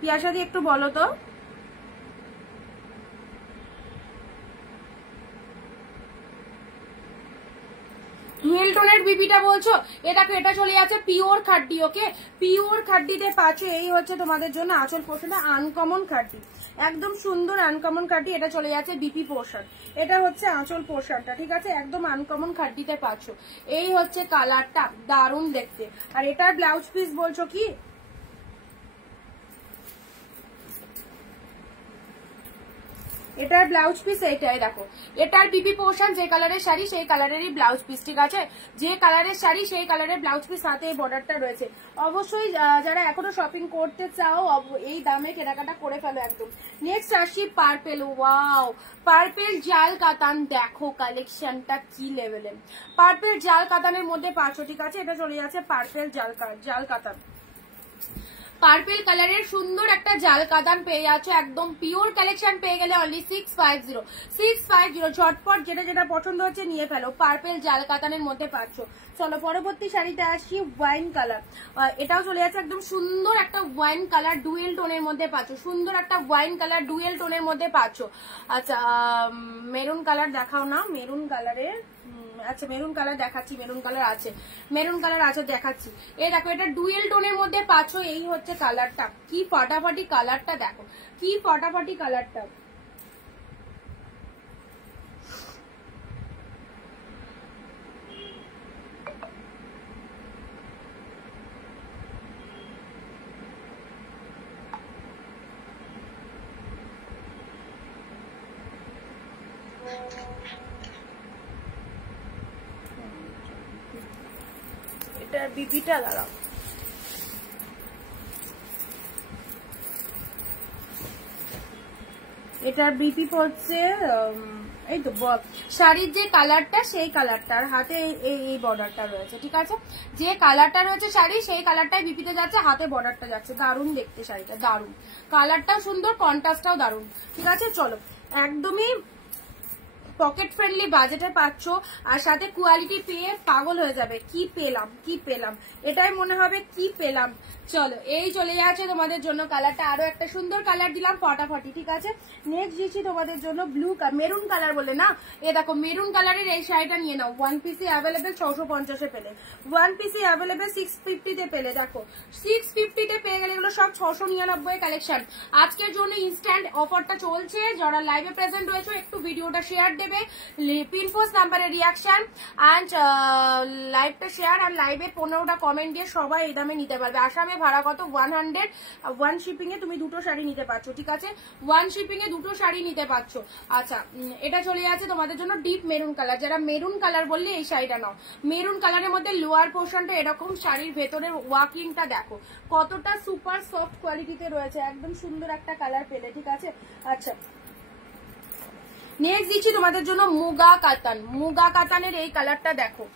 পিয়াসাদি একটু বলো তো। ডুয়েল টোনের বিপিটা বলছো, এটাকে এটা চলে যাচ্ছে পিওর খাড্ডি, ওকে পিওর খাড্ডিতে পাচ্ছ। এই হচ্ছে তোমাদের জন্য আঁচল পোর্শনটা, আনকমন খাড্ডি, একদম সুন্দর আনকমন খাড্ডি, এটা চলে যাচ্ছে বিপি পোর্শন, এটা হচ্ছে আঁচল পোর্শনটা, ঠিক আছে, একদম আনকমন খাড্ডিতে পাচ্ছ। এই হচ্ছে কালারটা, দারুণ দেখতে। আর এটার ব্লাউজ পিস বলছো কি, এটার ব্লাউজ পিস এইটাই দেখো, এটার বিপি পোর্শন যে কালারের শাড়ি সেই কালারেরই ব্লাউজ পিস, ঠিক আছে? যে কালারের শাড়ি সেই কালারের ব্লাউজ পিস, সাথে এই বর্ডারটা রয়েছে। অবশ্যই যারা এখনো শপিং করতে চাও এই দামে কেনাকাটা করে ফেলো একদম। নেক্সট আসি পার্পেল। ওয়াও, পার্পেল জাল কাতান, দেখো কালেকশনটা কি লেভেলের। পার্পেল জাল কাতানের মধ্যে পাচ্ছ, ঠিক আছে? এটা চলে যাচ্ছে পার্পেল জাল কাতান। পার্পেল কালারের সুন্দর একটা জাল কাতান পেয়ে যাচ্ছ, একদম পিওর কালেকশন পেয়ে গেলে অনলি 650। ঝটপট যেটা যেটা পছন্দ হচ্ছে নিয়ে ফেলো, পার্পেল জাল কাতানের মধ্যে পাচ্ছ। চলো পরবর্তী শাড়িতে আসি, ওয়াইন কালার। এটাও চলে যাচ্ছে একদম সুন্দর একটা ওয়াইন কালার ডুয়েল টোনের মধ্যে পাচ্ছ, সুন্দর একটা ওয়াইন কালার ডুয়েল টোনের মধ্যে পাচ্ছ। আচ্ছা মেরুন কালার দেখাও না, মেরুন কালারের, আচ্ছা মেরুন কালার দেখাচ্ছি, মেরুন কালার আছে, মেরুন কালার আছে দেখাচ্ছি। এই দেখো এটা ডুয়েল টোনের মধ্যে পাচ্ছ, এই হচ্ছে কালারটা, কি ফাটাফাটি কালারটা, দেখো কি ফাটাফাটি কালারটা। এটার বিপিটা দাঁড়াও, এটার বিপি পড়ছে এই তো শাড়ির যে কালারটা সেই কালারটার হাতে এই বর্ডারটা রয়েছে, ঠিক আছে? যে কালারটা রয়েছে শাড়ি সেই কালারটাই বিপিতে যাচ্ছে, হাতে বর্ডারটা যাচ্ছে। দারুণ দেখতে শাড়িটা, দারুণ কালারটাও সুন্দর, কন্ট্রাস্টটাও দারুণ, ঠিক আছে? চলো একদমই পকেট ফ্রেন্ডলি বাজেটে পাচ্ছ, আর সাথে কোয়ালিটি পেয়ে পাগল হয়ে যাবে। কি পেলাম, কি পেলাম, এটাই মনে হবে কি পেলাম। চলো এই চলে যাচ্ছে তোমাদের জন্য কালারটা, আরো একটা সুন্দর কালার দিলাম ফাটাফাটি, ঠিক আছে? নেক্সট দিচ্ছি তোমাদের জন্য ব্লু মেরুন কালার, বলে না, এ দেখো মেরুন কালারের এই শাড়িটা নিয়ে নাও। ওয়ান পিসি অ্যাভেলেবেল 650-এ পেলে, ওয়ান পিসি অ্যাভেলেবেল 650-তে পেলে, দেখো 650-তে পেয়ে গেলে এগুলো সব 699 কালেকশন। আজকের জন্য ইনস্ট্যান্ট অফারটা চলছে, যারা লাইভে প্রেজেন্ট রয়েছে একটু ভিডিওটা শেয়ার দেবে, পিনপোস্ট নাম্বারে রিয়াকশন অ্যান্ড লাইভটা শেয়ার, আর লাইভে 15টা কমেন্ট দিয়ে সবাই এই দামে নিতে পারবে। আসামে ভাড়া কত? 100, ওয়ান শিপিং এ তুমি দুটো শাড়ি নিতে পারছো, ঠিক আছে? ওয়ান শিপিং এ দুটো শাড়ি নিতে পারছো। আচ্ছা এটা চলে যাচ্ছে তোমাদের জন্য ডিপ মেরুন কালার, যারা মেরুন কালার বললে এই শাড়িটা নাও। মেরুন কালারের মধ্যে লোয়ার পোর্শনটা এরকম, শাড়ির ভেতরের ওয়ার্কিংটা দেখো কতটা সুপার সফট কোয়ালিটিতে রয়েছে, একদম সুন্দর একটা কালার পেলে, ঠিক আছে? আচ্ছা নেক্সট দিচ্ছি তোমাদের জন্য মুগা কাতান। মুগা কাতানের এই কালারটা দেখো,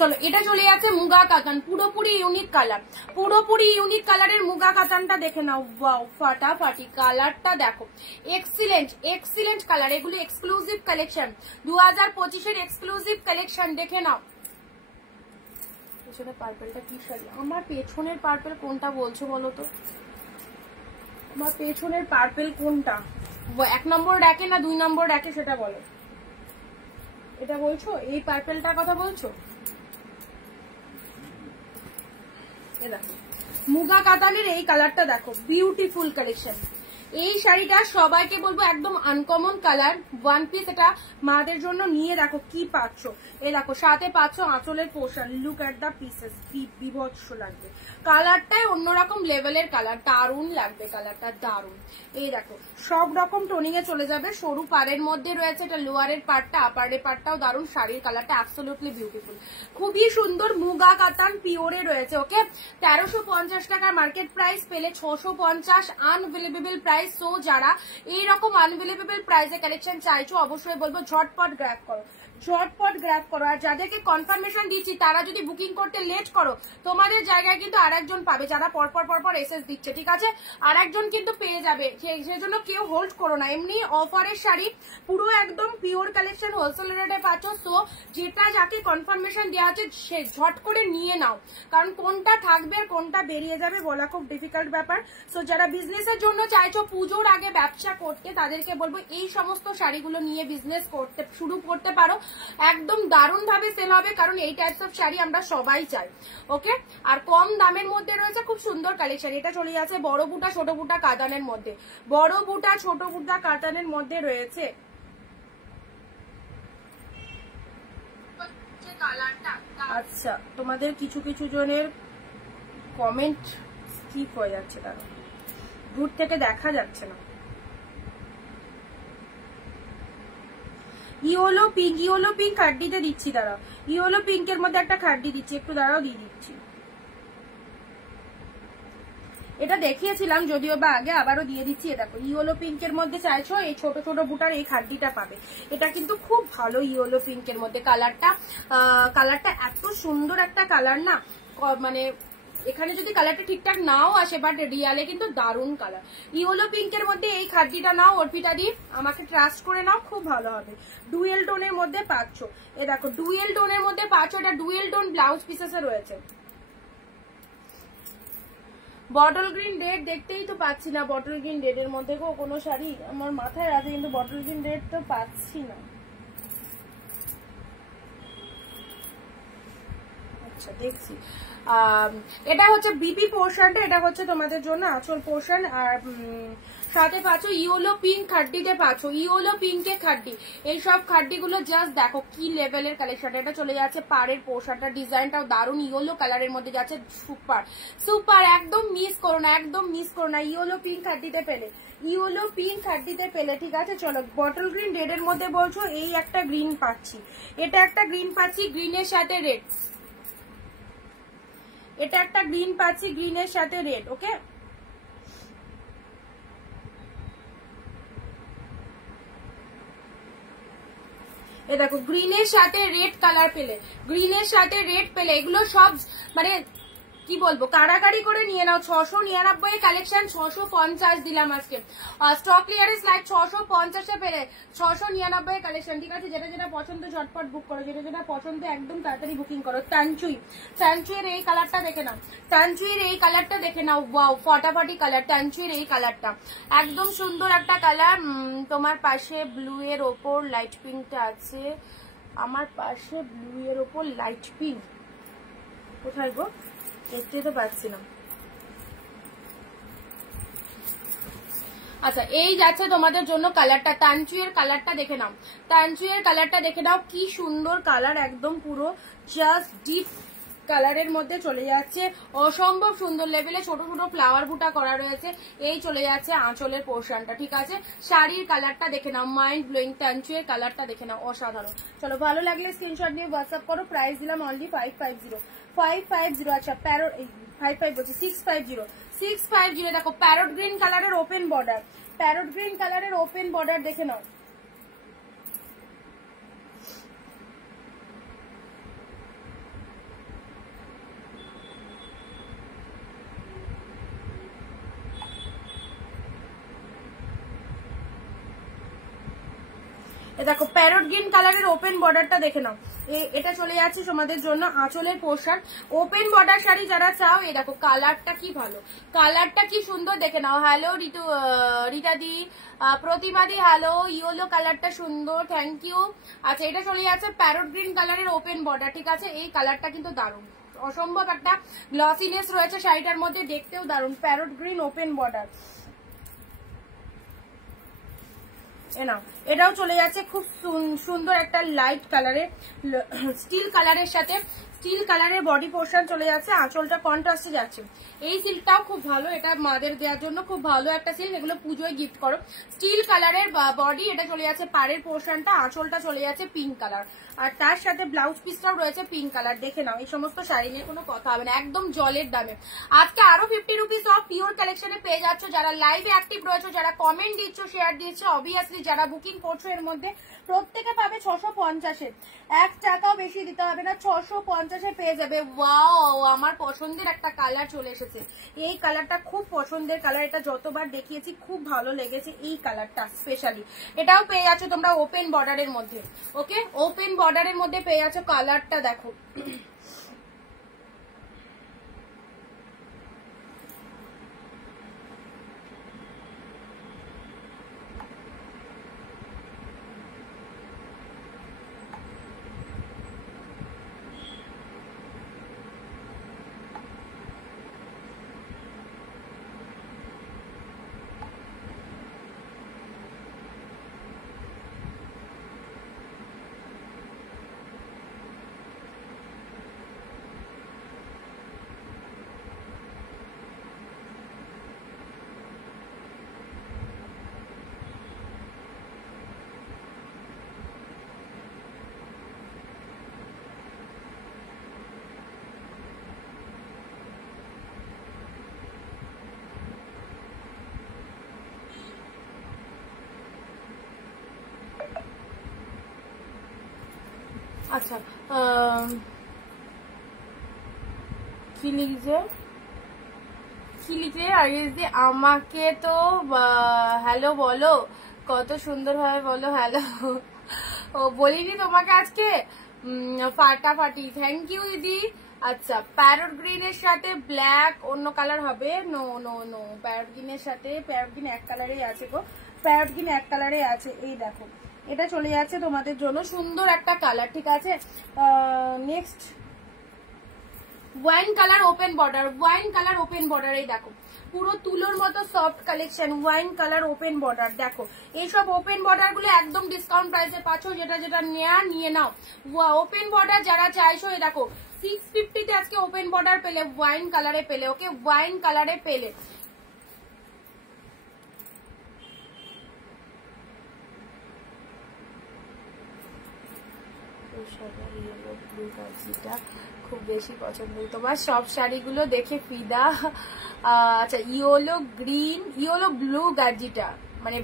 চলো এটা চলে যাচ্ছে মুগা কাতান, পুরোপুরি ইউনিক কালার, পুরোপুরি ইউনিক কালারের মুগা কাতানটা দেখে নাও। ওয়াও ফাটাফাটি কালারটা দেখো, এক্সিলেন্ট এক্সিলেন্ট কালার, এগুলি এক্সক্লুসিভ কালেকশন, 2025-এর এক্সক্লুসিভ কালেকশন, দেখে নাও। পেছনের পার্পেলটা কি শাড়ি, আমার পেছনের পার্পেল কোনটা বলছো বলো তো, আমার পেছনের পার্পেল কোনটা, 1 নম্বর র্যাকে না 2 নম্বর র্যাকে সেটা বলো। এটা বলছো, এই পার্পেলটার কথা বলছো? মুগা কাতানের এই কালারটা দেখো, বিউটিফুল কালেকশন। এই শাড়িটা সবাইকে বলবো একদম আনকমন কালার, ওয়ান পিস, এটা মাদের জন্য নিয়ে দেখো কি পাচ্ছ। এই দেখো সাথে পাচ্ছ আঁচলের portion, look at the pieces, বিভৎস লাগবে কালারটাই, অন্যরকম লেভেলের কালার, দারুণ লাগবে কালারটা, দারুণ। এই দেখো সব রকম টোনিং এ চলে যাবে, সরু পাড়ের মধ্যে রয়েছে, এটা লোয়ারের পার্টটা, আপারের পার্টটাও দারুণ, শাড়ির কালারটা অ্যাবসলিউটলি বিউটিফুল, খুবই সুন্দর। মুগা কাতান পিওরে রয়েছে, ওকে? 1350 টাকার মার্কেট প্রাইস পেলে 650 আনবিলিভেবল প্রাইস প্রাইস। সো যারা এইরকম আনবিলিভেবল প্রাইসে কালেকশন চাইছো অবশ্যই বলবো ঝটপট গ্র্যাব করো, ঝটপট গ্র্যাব করো। আর যাদেরকে কনফার্মেশন দিচ্ছি তারা যদি বুকিং করতে লেট করো তোমাদের জায়গায় কিন্তু আরেকজন পাবে, যারা পরপর এসএস দিচ্ছে, ঠিক আছে? আরেকজন কিন্তু পেয়ে যাবে, সেজন্য কেউ হোল্ড করো না। এমনি অফারের শাড়ি পুরো একদম পিওর কালেকশন হোলসেল রেটে পাচ্ছ। সো যেটা যাকে কনফার্মেশন দেওয়া আছে সে ঝট করে নিয়ে নাও, কারণ কোনটা থাকবে আর কোনটা বেরিয়ে যাবে বলা খুব ডিফিকাল্ট ব্যাপার। সো যারা বিজনেসের জন্য চাইছো পুজোর আগে ব্যবসা করতে তাদেরকে বলবো এই সমস্ত শাড়িগুলো নিয়ে বিজনেস করতে শুরু করতে পারো, একদম দারুণ ভাবে সেল হবে, কারণ এই টাইপস অফ শাড়ি আমরা সবাই চাই। ওকে, আর কম দামের মধ্যে রয়েছে খুব সুন্দর কালেকশন। এটা চলে যাচ্ছে বড় বুটা ছোট বুটা কাতানের মধ্যে, বড় বুটা ছোট বুটা কাতানের মধ্যে রয়েছে। আচ্ছা, তোমাদের কিছু কিছু জনের কমেন্ট স্কিপ হয়ে যাচ্ছে, তারা দূর থেকে দেখা যাচ্ছে না। ইয়েলো পিঙ্ক খাড্ডিতে দিচ্ছি, দাঁড়াও, ইয়েলো পিঙ্কের মধ্যে একটা খাড্ডি দিচ্ছি, একটু দাঁড়াও দিয়ে দিচ্ছি। এটা দেখিয়েছিলাম যদিও বা আগে, আবারও দিয়ে দিচ্ছি। দেখো ইয়েলো পিঙ্কের মধ্যে চাইছো এই ছোট ছোট বুটার এই খাড্ডিটা পাবে, এটা কিন্তু খুব ভালো ইয়েলো পিঙ্কের মধ্যে। কালারটা এত সুন্দর একটা কালার না, মানে এখানে যদি কালারটা ঠিকঠাক নাও আসে বাট রিয়ালে কিন্তু দারুণ কালার। ইয়েলো পিঙ্কের মধ্যে এই খাড্ডিটা নাও অর্পিতা দি, আমাকে ট্রাস্ট করে নাও, খুব ভালো হবে। ডুয়েল টোনের মধ্যে পাচ্ছ, এ দেখো ডুয়েল টোনের মধ্যে পাচ্ছ, এটা ডুয়েল টোন ব্লাউজ পিসেসে রয়েছে। বটল গ্রিন রেড দেখতেই তো পাচ্ছি না, বটল গ্রিন রেড এর মধ্যে কোনো শাড়ি আমার মাথায় আছে কিন্তু বটল গ্রিন রেড তো পাচ্ছি না। আচ্ছা দেখছি, এটা হচ্ছে বিপি পোর্শনটা, এটা হচ্ছে তোমাদের জন্য আঁচল পোর্শন। আর সাথে পাচ্ছ ইয়েলো পিঙ্ক খাড্ডিতে পাচ্ছ, ইয়েলো পিঙ্কে খাড্ডি। এই সব খাড্ডিগুলো জাস্ট দেখো কি লেভেলের কালেকশন। এটা চলে যাচ্ছে পাড়ের পোর্শনটা, ডিজাইনটাও দারুণ ইয়েলো কালারের মধ্যে যাচ্ছে, সুপার সুপার, একদম মিস করো না, একদম মিস করো না। ইয়েলো পিঙ্ক খাড্ডিতে পেলে, ইয়েলো পিঙ্ক খাড্ডিতে পেলে, ঠিক আছে? চলো বটল গ্রিন রেড এর মধ্যে বলছো এই একটা গ্রিন পাচ্ছি, এটা একটা গ্রিন পাচ্ছি গ্রিনের সাথে রেড, এটা একটা গ্রিন পাচ্ছি গ্রিনের সাথে রেড। ওকে, এ দেখো গ্রিনের সাথে রেড কালার পেলে, গ্রিনের সাথে রেড পেলে, এগুলো সব মানে কি বলবো কারাকারি করে নিয়ে নাও। 699 কালেকশন 650 দিলাম আজকে, স্টক ক্লিয়ারেন্স লাইভ 650-এ পেলে 699 কালেকশন, ঠিক আছে? যেটা যেটা পছন্দ ঝটপট বুক করো, যেটা যেটা পছন্দ একদম তাড়াতাড়ি বুকিং করো। ট্যানচুইয়ের এই কালারটা দেখে নাও, ট্যানচুইয়ের এই কালারটা দেখে নাও, ওয়াও ফাটাফাটি কালার। ট্যানচুইয়ের এই কালারটা একদম সুন্দর একটা কালার। তোমার পাশে ব্লু এর ওপর লাইট পিঙ্কটা আছে, আমার পাশে ব্লু এর ওপর লাইট পিঙ্ক কোথায় গো, দেখতে তো পাচ্ছি না। আচ্ছা এই যাচ্ছে তোমাদের জন্য কালারটা, তানচুয়ের কালারটা দেখে নাও, তানচুয়ের কালারটা দেখে নাও, কি সুন্দর কালার, একদম পুরো জাস্ট ডিপ কালারের মধ্যে চলে যাচ্ছে, অসম্ভব সুন্দর লেভেলে ছোট ছোট ফ্লাওয়ার বুটা করা রয়েছে। এই চলে যাচ্ছে আঁচলের পোর্শনটা, ঠিক আছে? শাড়ির কালারটা দেখে নাও, মাইন্ড ব্লোয়িং, তানচুয়ের কালারটা দেখে নাও, অসাধারণ। চলো ভালো লাগলে স্ক্রিনশট নিয়ে হোয়াটসঅ্যাপ করো। প্রাইস দিলাম অনলি 550। আচ্ছা প্যারোট 55 বলছি 650 দেখো প্যারোট গ্রিন কালারের ওপেন বর্ডার, প্যারোট গ্রিন কালারের ওপেন বর্ডার দেখে নাও। দেখো প্যারট গ্রিন কালারের ওপেন বর্ডারটা দেখে নাও, এটা চলে যাচ্ছে তোমাদের জন্য আঁচলের পোর্শন। ওপেন বর্ডার শাড়ি যারা চাও, এই দেখো কালারটা কি ভালো, কালারটা কি সুন্দর দেখে নাও। হ্যালো রিতাদি, প্রতিমাদি হ্যালো, ইয়েলো কালারটা সুন্দর, থ্যাংক ইউ। আচ্ছা এটা চলে যাচ্ছে প্যারট গ্রিন কালারের ওপেন বর্ডার, ঠিক আছে? এই কালারটা কিন্তু দারুণ, অসম্ভব একটা গ্লসিনেস রয়েছে শাড়িটার মধ্যে, দেখতেও দারুণ। প্যারট গ্রিন ওপেন বর্ডার, এটাও চলে যাচ্ছে খুব সুন্দর একটা লাইট কালারে, স্টিল কালারের সাথে স্টিল কালারের বডি পোর্শন চলে যাচ্ছে, আঁচলটা কন্ট্রাস্টে যাচ্ছে। এই সিল্কটাও খুব ভালো, এটা মাদের দেওয়ার জন্য খুব ভালো একটা সিল্ক, এগুলো পুজোয় গিফট করো। স্টিল কালারের বডি, এটা চলে যাচ্ছে পাড়ের পোর্শনটা, আঁচলটা চলে যাচ্ছে পিঙ্ক কালার, আর তার সাথে ব্লাউজ পিসটাও রয়েছে পিঙ্ক কালার। দেখে নাও, এই সমস্ত শাড়ি নিয়ে কোনো কথা হবে না, একদম জলের দামে। আজকে আরো 50 রুপিস অফ পিওর কালেকশনে পেয়ে যাচ্ছ। যারা লাইভে অ্যাক্টিভ রয়েছে, যারা কমেন্ট দিচ্ছ, শেয়ার দিচ্ছ, অবভিয়াসলি যারা বুকিং করছো এর মধ্যে প্রত্যেকে পাবে 650-এ, 1 টাকাও বেশি দিতে হবে না, 650-এ পেয়ে যাবে। ওয়াও, আমার পছন্দের একটা কালার চলে এসেছে। এই কালারটা খুব পছন্দের কালার, এটা যতবার দেখিয়েছি খুব ভালো লেগেছে এই কালারটা স্পেশালি। এটাও পেয়ে যাচ্ছ তোমরা ওপেন বর্ডারের মধ্যে। ওকে, ওপেন বর্ডারের মধ্যে পেয়ে যাচ্ছ। কালারটা দেখো, আচ্ছা কি লিখলে আগে আমাকে তো হ্যালো বলো, কত সুন্দর ভাবে বলো হ্যালো। ও বলিনি তোমাকে আজকে, ফাটাফাটি, থ্যাংক ইউ দিদি। আচ্ছা, প্যারট গ্রিনের সাথে ব্ল্যাক অন্য কালার হবে? নো নো নো, প্যারট গ্রিনের সাথে, প্যারট গ্রিন এক কালারেই আছে গো, প্যারট গ্রিন এক কালারে আছে। এই দেখো, এটা চলে যাচ্ছে তোমাদের জন্য, সুন্দর একটা কালার, ঠিক আছে। Next wine colour open border, wine colour open border, এই দেখো পুরো তুলোর মতো soft collection, wine colour open border. দেখো এইসব ওপেন বর্ডার গুলো একদম ডিসকাউন্ট প্রাইসে পাচ্ছ, যেটা যেটা নিয়ে নাও। ওপেন বর্ডার যারা চাইছো, এই দেখো 650-তে আজকে ওপেন বর্ডার পেলে, ওয়াইন কালারে পেলে। ওকে, ওয়াইন কালারে পেলে। খুব বেশি পছন্দ তোমার, সব শাড়িগুলো দেখে ফিদা। আচ্ছা, ইয়েলো গ্রিন, ইয়েলো ব্লু গার্জিটা, মানে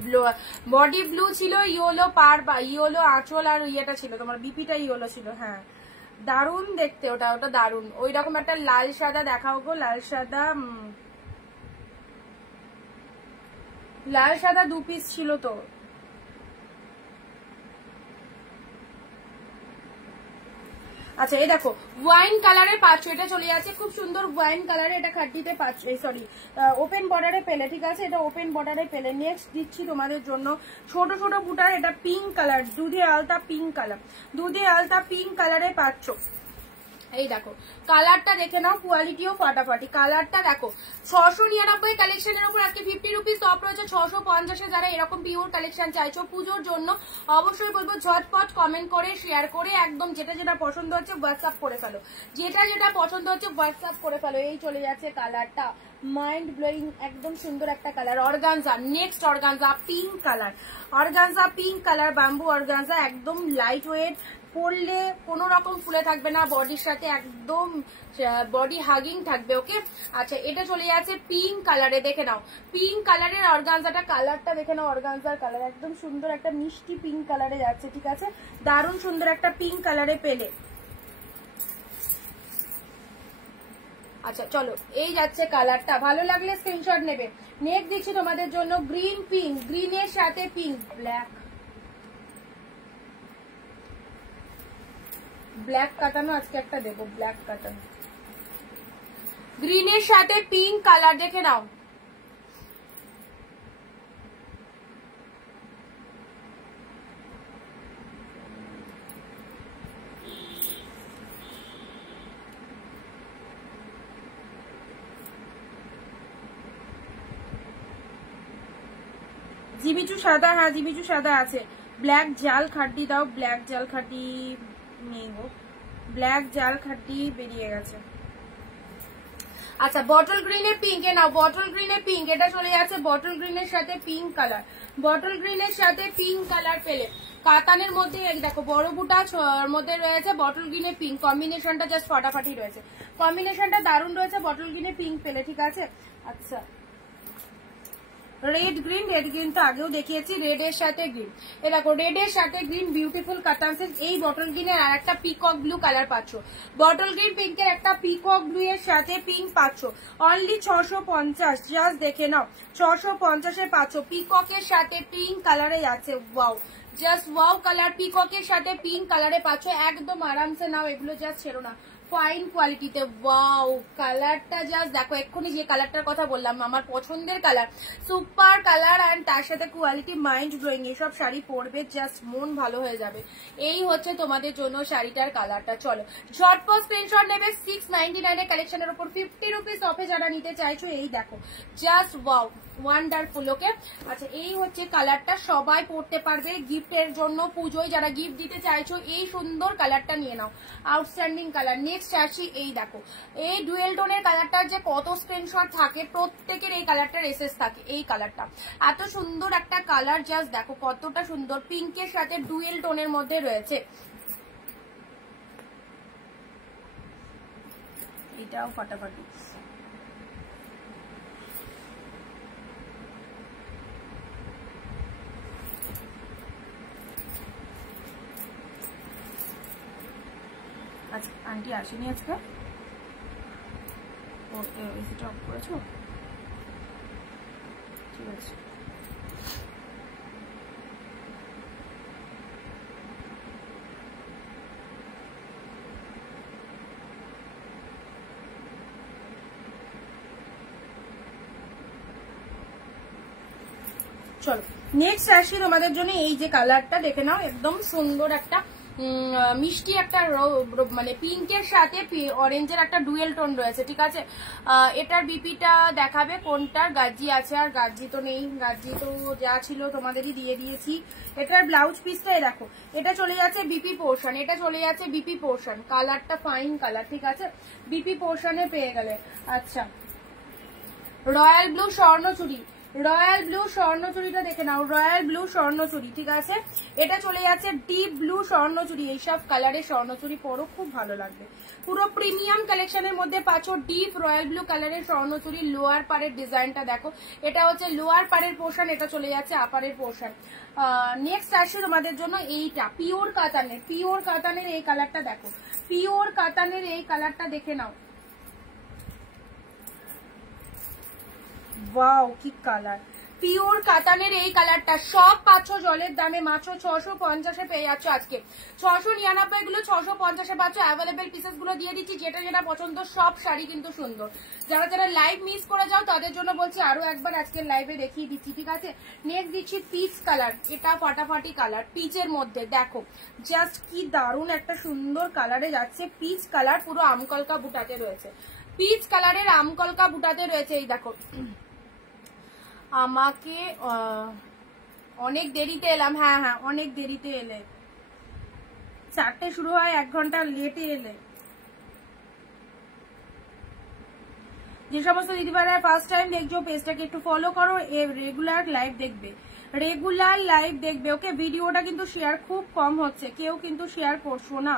বডি ব্লু ছিল, ইয়েলো পার বা ইয়েলো আঁচল, আর ইয়েটা ছিল তোমার বিপিটা ইয়েলো ছিল। হ্যাঁ, দারুন দেখতে, ওটা ওটা দারুন। ওই রকম একটা লাল সাদা দেখাও গো, লাল সাদা, লাল সাদা 2 পিস ছিল তো। আচ্ছা, এই দেখো ওয়াইন কালারে পাচ্ছ, এটা চলে যাচ্ছে খুব সুন্দর ওয়াইন কালারে, এটা খাট্টিতে পাচ্ছ, সরি ওপেন বর্ডারে পেলে, ঠিক আছে, এটা ওপেন বর্ডারে পেলে। নেক্সট দিচ্ছি তোমাদের জন্য ছোট ছোট বুটার, এটা পিঙ্ক কালার, দুধে আলতা পিঙ্ক কালার, দুধে আলতা পিঙ্ক কালারে পাচ্ছ। এই দেখো কালারটা দেখে নাও, কোয়ালিটিও ফাটাফাটি। কালারটা দেখো, 699 কালেকশনের উপর আজকে 50 রুপিস অফ রয়েছে। 650-এ যারা এরকম পিওর কালেকশন চাইছো পুজোর জন্য, অবশ্যই বলবো ঝটপট কমেন্ট করে শেয়ার করে একদম যেটা যেটা পছন্দ হচ্ছে হোয়াটসঅ্যাপ করে ফেলো, যেটা যেটা পছন্দ হচ্ছে হোয়াটসঅ্যাপ করে ফেলো। এই চলে যাচ্ছে কালারটা, মাইন্ড ব্লোয়িং, একদম সুন্দর একটা colour. Organza, next organza pink colour, organza pink colour, bamboo organza, একদম লাইট ওয়েট, পরলে কোনো রকম ফুলে থাকবে না, বডির সাথে একদম বডি হাগিং থাকবে। ওকে, আচ্ছা, এটা চলে যাচ্ছে পিঙ্ক কালারে, দেখে নাও পিঙ্ক কালারের অর্গানজাটা, কালারটা দেখে নাও, অর্গানজার কালার একদম সুন্দর একটা মিষ্টি পিঙ্ক কালারে যাচ্ছে, ঠিক আছে, দারুণ সুন্দর একটা পিঙ্ক কালারে পেলে। আচ্ছা চলো, এই যাচ্ছে কালারটা, ভালো লাগলে স্ক্রিনশট নেবে। নেক্সট দিচ্ছি তোমাদের জন্য গ্রিন পিঙ্ক, গ্রিনের সাথে পিঙ্ক, ব্ল্যাক, ব্ল্যাক কাটানো আজকে একটা দেবো, ব্ল্যাক কাটানো, গ্রিনের সাথে পিঙ্ক কালার, দেখে নাও। জিমিচু সাদা, হ্যাঁ জিমিচু সাদা আছে। ব্ল্যাক জাল খাটি দাও, ব্ল্যাক জাল খাটি নেই গো, ব্ল্যাক জাল খাটি বেরিয়ে গেছে। আচ্ছা বটল গ্রিনের পিঙ্ক এ নাও, বটল গ্রিনের পিঙ্ক, এটা চলে যাচ্ছে বটল গ্রিনের সাথে পিঙ্ক কালার, বটল গ্রিনের সাথে পিঙ্ক কালার পেলে কাতানের মধ্যে দেখো বড় বুটা মধ্যে রয়েছে বটল গ্রিনের পিঙ্ক, কম্বিনেশনটা জাস্ট ফাটাফাটি রয়েছে, কম্বিনেশনটা দারুণ রয়েছে বটল গ্রিনের পিঙ্ক পেলে, ঠিক আছে। আচ্ছা রেড গ্রিন, রেড গ্রিন তো আগেও দেখিয়েছি, রেড এর সাথে গ্রিন, এ দেখো রেড এর সাথে গ্রিন বিউটিফুল কাতান সিল্ক। এই বটল গ্রিনের আর একটা পিকক ব্লু কালার পাচ্ছ, বটল গ্রিন পিঙ্কের একটা পিকক ব্লু এর সাথে পিঙ্ক পাচ্ছ, অনলি 650, জাস্ট দেখে নাও 650-এ পাচ্ছ, পিককের সাথে পিঙ্ক কালারে যাচ্ছে, ওয়াও জাস্ট ওয়াও কালার, পিককের সাথে পিঙ্ক কালারে পাচ্ছ, একদম আরামসে নাও, এগুলো জাস্ট ছেড়ো না, ফাইন কোয়ালিটিতে। ওয়াও কালারটা জাস্ট দেখো, এক্ষুনি যে কালারটার কথা বললাম আমার পছন্দের কালার, সুপার কালার অ্যান্ড তার সাথে কোয়ালিটি মাইন্ড ব্লোয়িং। এসব শাড়ি পরবে জাস্ট মন ভালো হয়ে যাবে। এই হচ্ছে তোমাদের জন্য শাড়িটার কালারটা। চলো ঝটপট স্ক্রিনশট নেবে। 699 এর কালেকশনের উপর 50 রুপিস অফে যারা নিতে চাইছো, এই দেখো জাস্ট ওয়াও ওয়ান্ডারফুল। ওকে আচ্ছা এই হচ্ছে কালারটা, সবাই পরতে পারবে গিফটের জন্য, পুজোয় যারা গিফট দিতে চাইছো এই সুন্দর কালারটা নিয়ে নাও, আউটস্ট্যান্ডিং কালার। নেক্সট আসি, এই দেখো এই ডুয়েল টোনের কালারটার যে কত স্ক্রিনশট থাকে, প্রত্যেকের এই কালারটার এসএস থাকে। এই কালারটা এত সুন্দর একটা কালার, জাস্ট দেখো কতটা সুন্দর, পিঙ্কের সাথে ডুয়েল টোনের মধ্যে রয়েছে, এটাও ফাটাফাটি। আচ্ছা আন্টি আসেনি আজকে, ও এসিটা অফ করেছো, ঠিক আছে। চলো নেক্সট আসি তোমাদের জন্য, এই যে কালারটা দেখে নাও, একদম সুন্দর একটা মিষ্টি একটা মানে পিঙ্কের সাথে অরেঞ্জের একটা ডুয়েল টোন রয়েছে, ঠিক আছে। এটার বিপিটা দেখাবে কোনটার, গাজি আছে আর গাজি তো নেই, গাজি তো যা ছিল তোমাদেরই দিয়ে দিয়েছি। এটার ব্লাউজ পিসটাই দেখো, এটা চলে যাচ্ছে বিপি পোর্শন, এটা চলে যাচ্ছে বিপি পোর্শন, কালারটা ফাইন কালার, ঠিক আছে, বিপি পোর্শনে পেয়ে গেলে। আচ্ছা royal blue Swarnachuri, royal blue স্বর্ণচুরিটা দেখে নাও, রয়্যাল ব্লু স্বর্ণচুরি, ঠিক আছে। এটা চলে যাচ্ছে ডিপ ব্লু স্বর্ণচুরি, এইসব কালারের স্বর্ণচুরি পরো খুব ভালো লাগবে। পুরো প্রিমিয়াম কালেকশনের মধ্যে পাচ্ছ ডিপ রয়্যাল ব্লু কালারের স্বর্ণচুরি। লোয়ার পাড়ের ডিজাইনটা দেখো, এটা হচ্ছে লোয়ার পাড়ের পোর্শন, এটা চলে যাচ্ছে আপারের পোর্শন। নেক্সট আসছে তোমাদের জন্য এইটা পিওর কাতানের, পিওর কাতানের এই কালারটা দেখো, পিওর কাতানের এই কালারটা দেখে নাও, ওয়াও কি কালার, পিওর কাতানের এই কালারটা। সব পাচ্ছ জলের দামে মাত্র 650-এ পেয়ে যাচ্ছ আজকে, 699 গুলো 650-এ পাচ্ছ। অ্যাভেলেবেল পিসেস গুলো দিয়ে দিচ্ছি, যেটা যেটা পছন্দ, সব শাড়ি কিন্তু সুন্দর। যারা যারা লাইভ মিস করে যাও তাদের জন্য বলছি আরো একবার আজকের লাইভে দেখিয়ে দিচ্ছি, ঠিক আছে। নেক্সট দিচ্ছি পিচ কালার, এটা ফাটাফাটি কালার পিচের মধ্যে, দেখো জাস্ট কি দারুণ একটা সুন্দর কালারে যাচ্ছে, পিচ কালার, পুরো আমকলকা বুটাতে রয়েছে, পিচ কালারের আমকলকা বুটাতে রয়েছে। এই দেখো আমাকে অনেক দেরিতে এলাম, হ্যাঁ হ্যাঁ অনেক দেরিতে এলে, 4টে শুরু হয়, 1 ঘন্টা লেটে এলে। যে সমস্ত দিদিভাইরা ফার্স্ট টাইম দেখছো পেজটাকে একটু ফলো করো, রেগুলার লাইভ দেখবে, রেগুলার লাইভ দেখবে। ওকে ভিডিওটা কিন্তু শেয়ার খুব কম হচ্ছে, কেউ কিন্তু শেয়ার করছো না,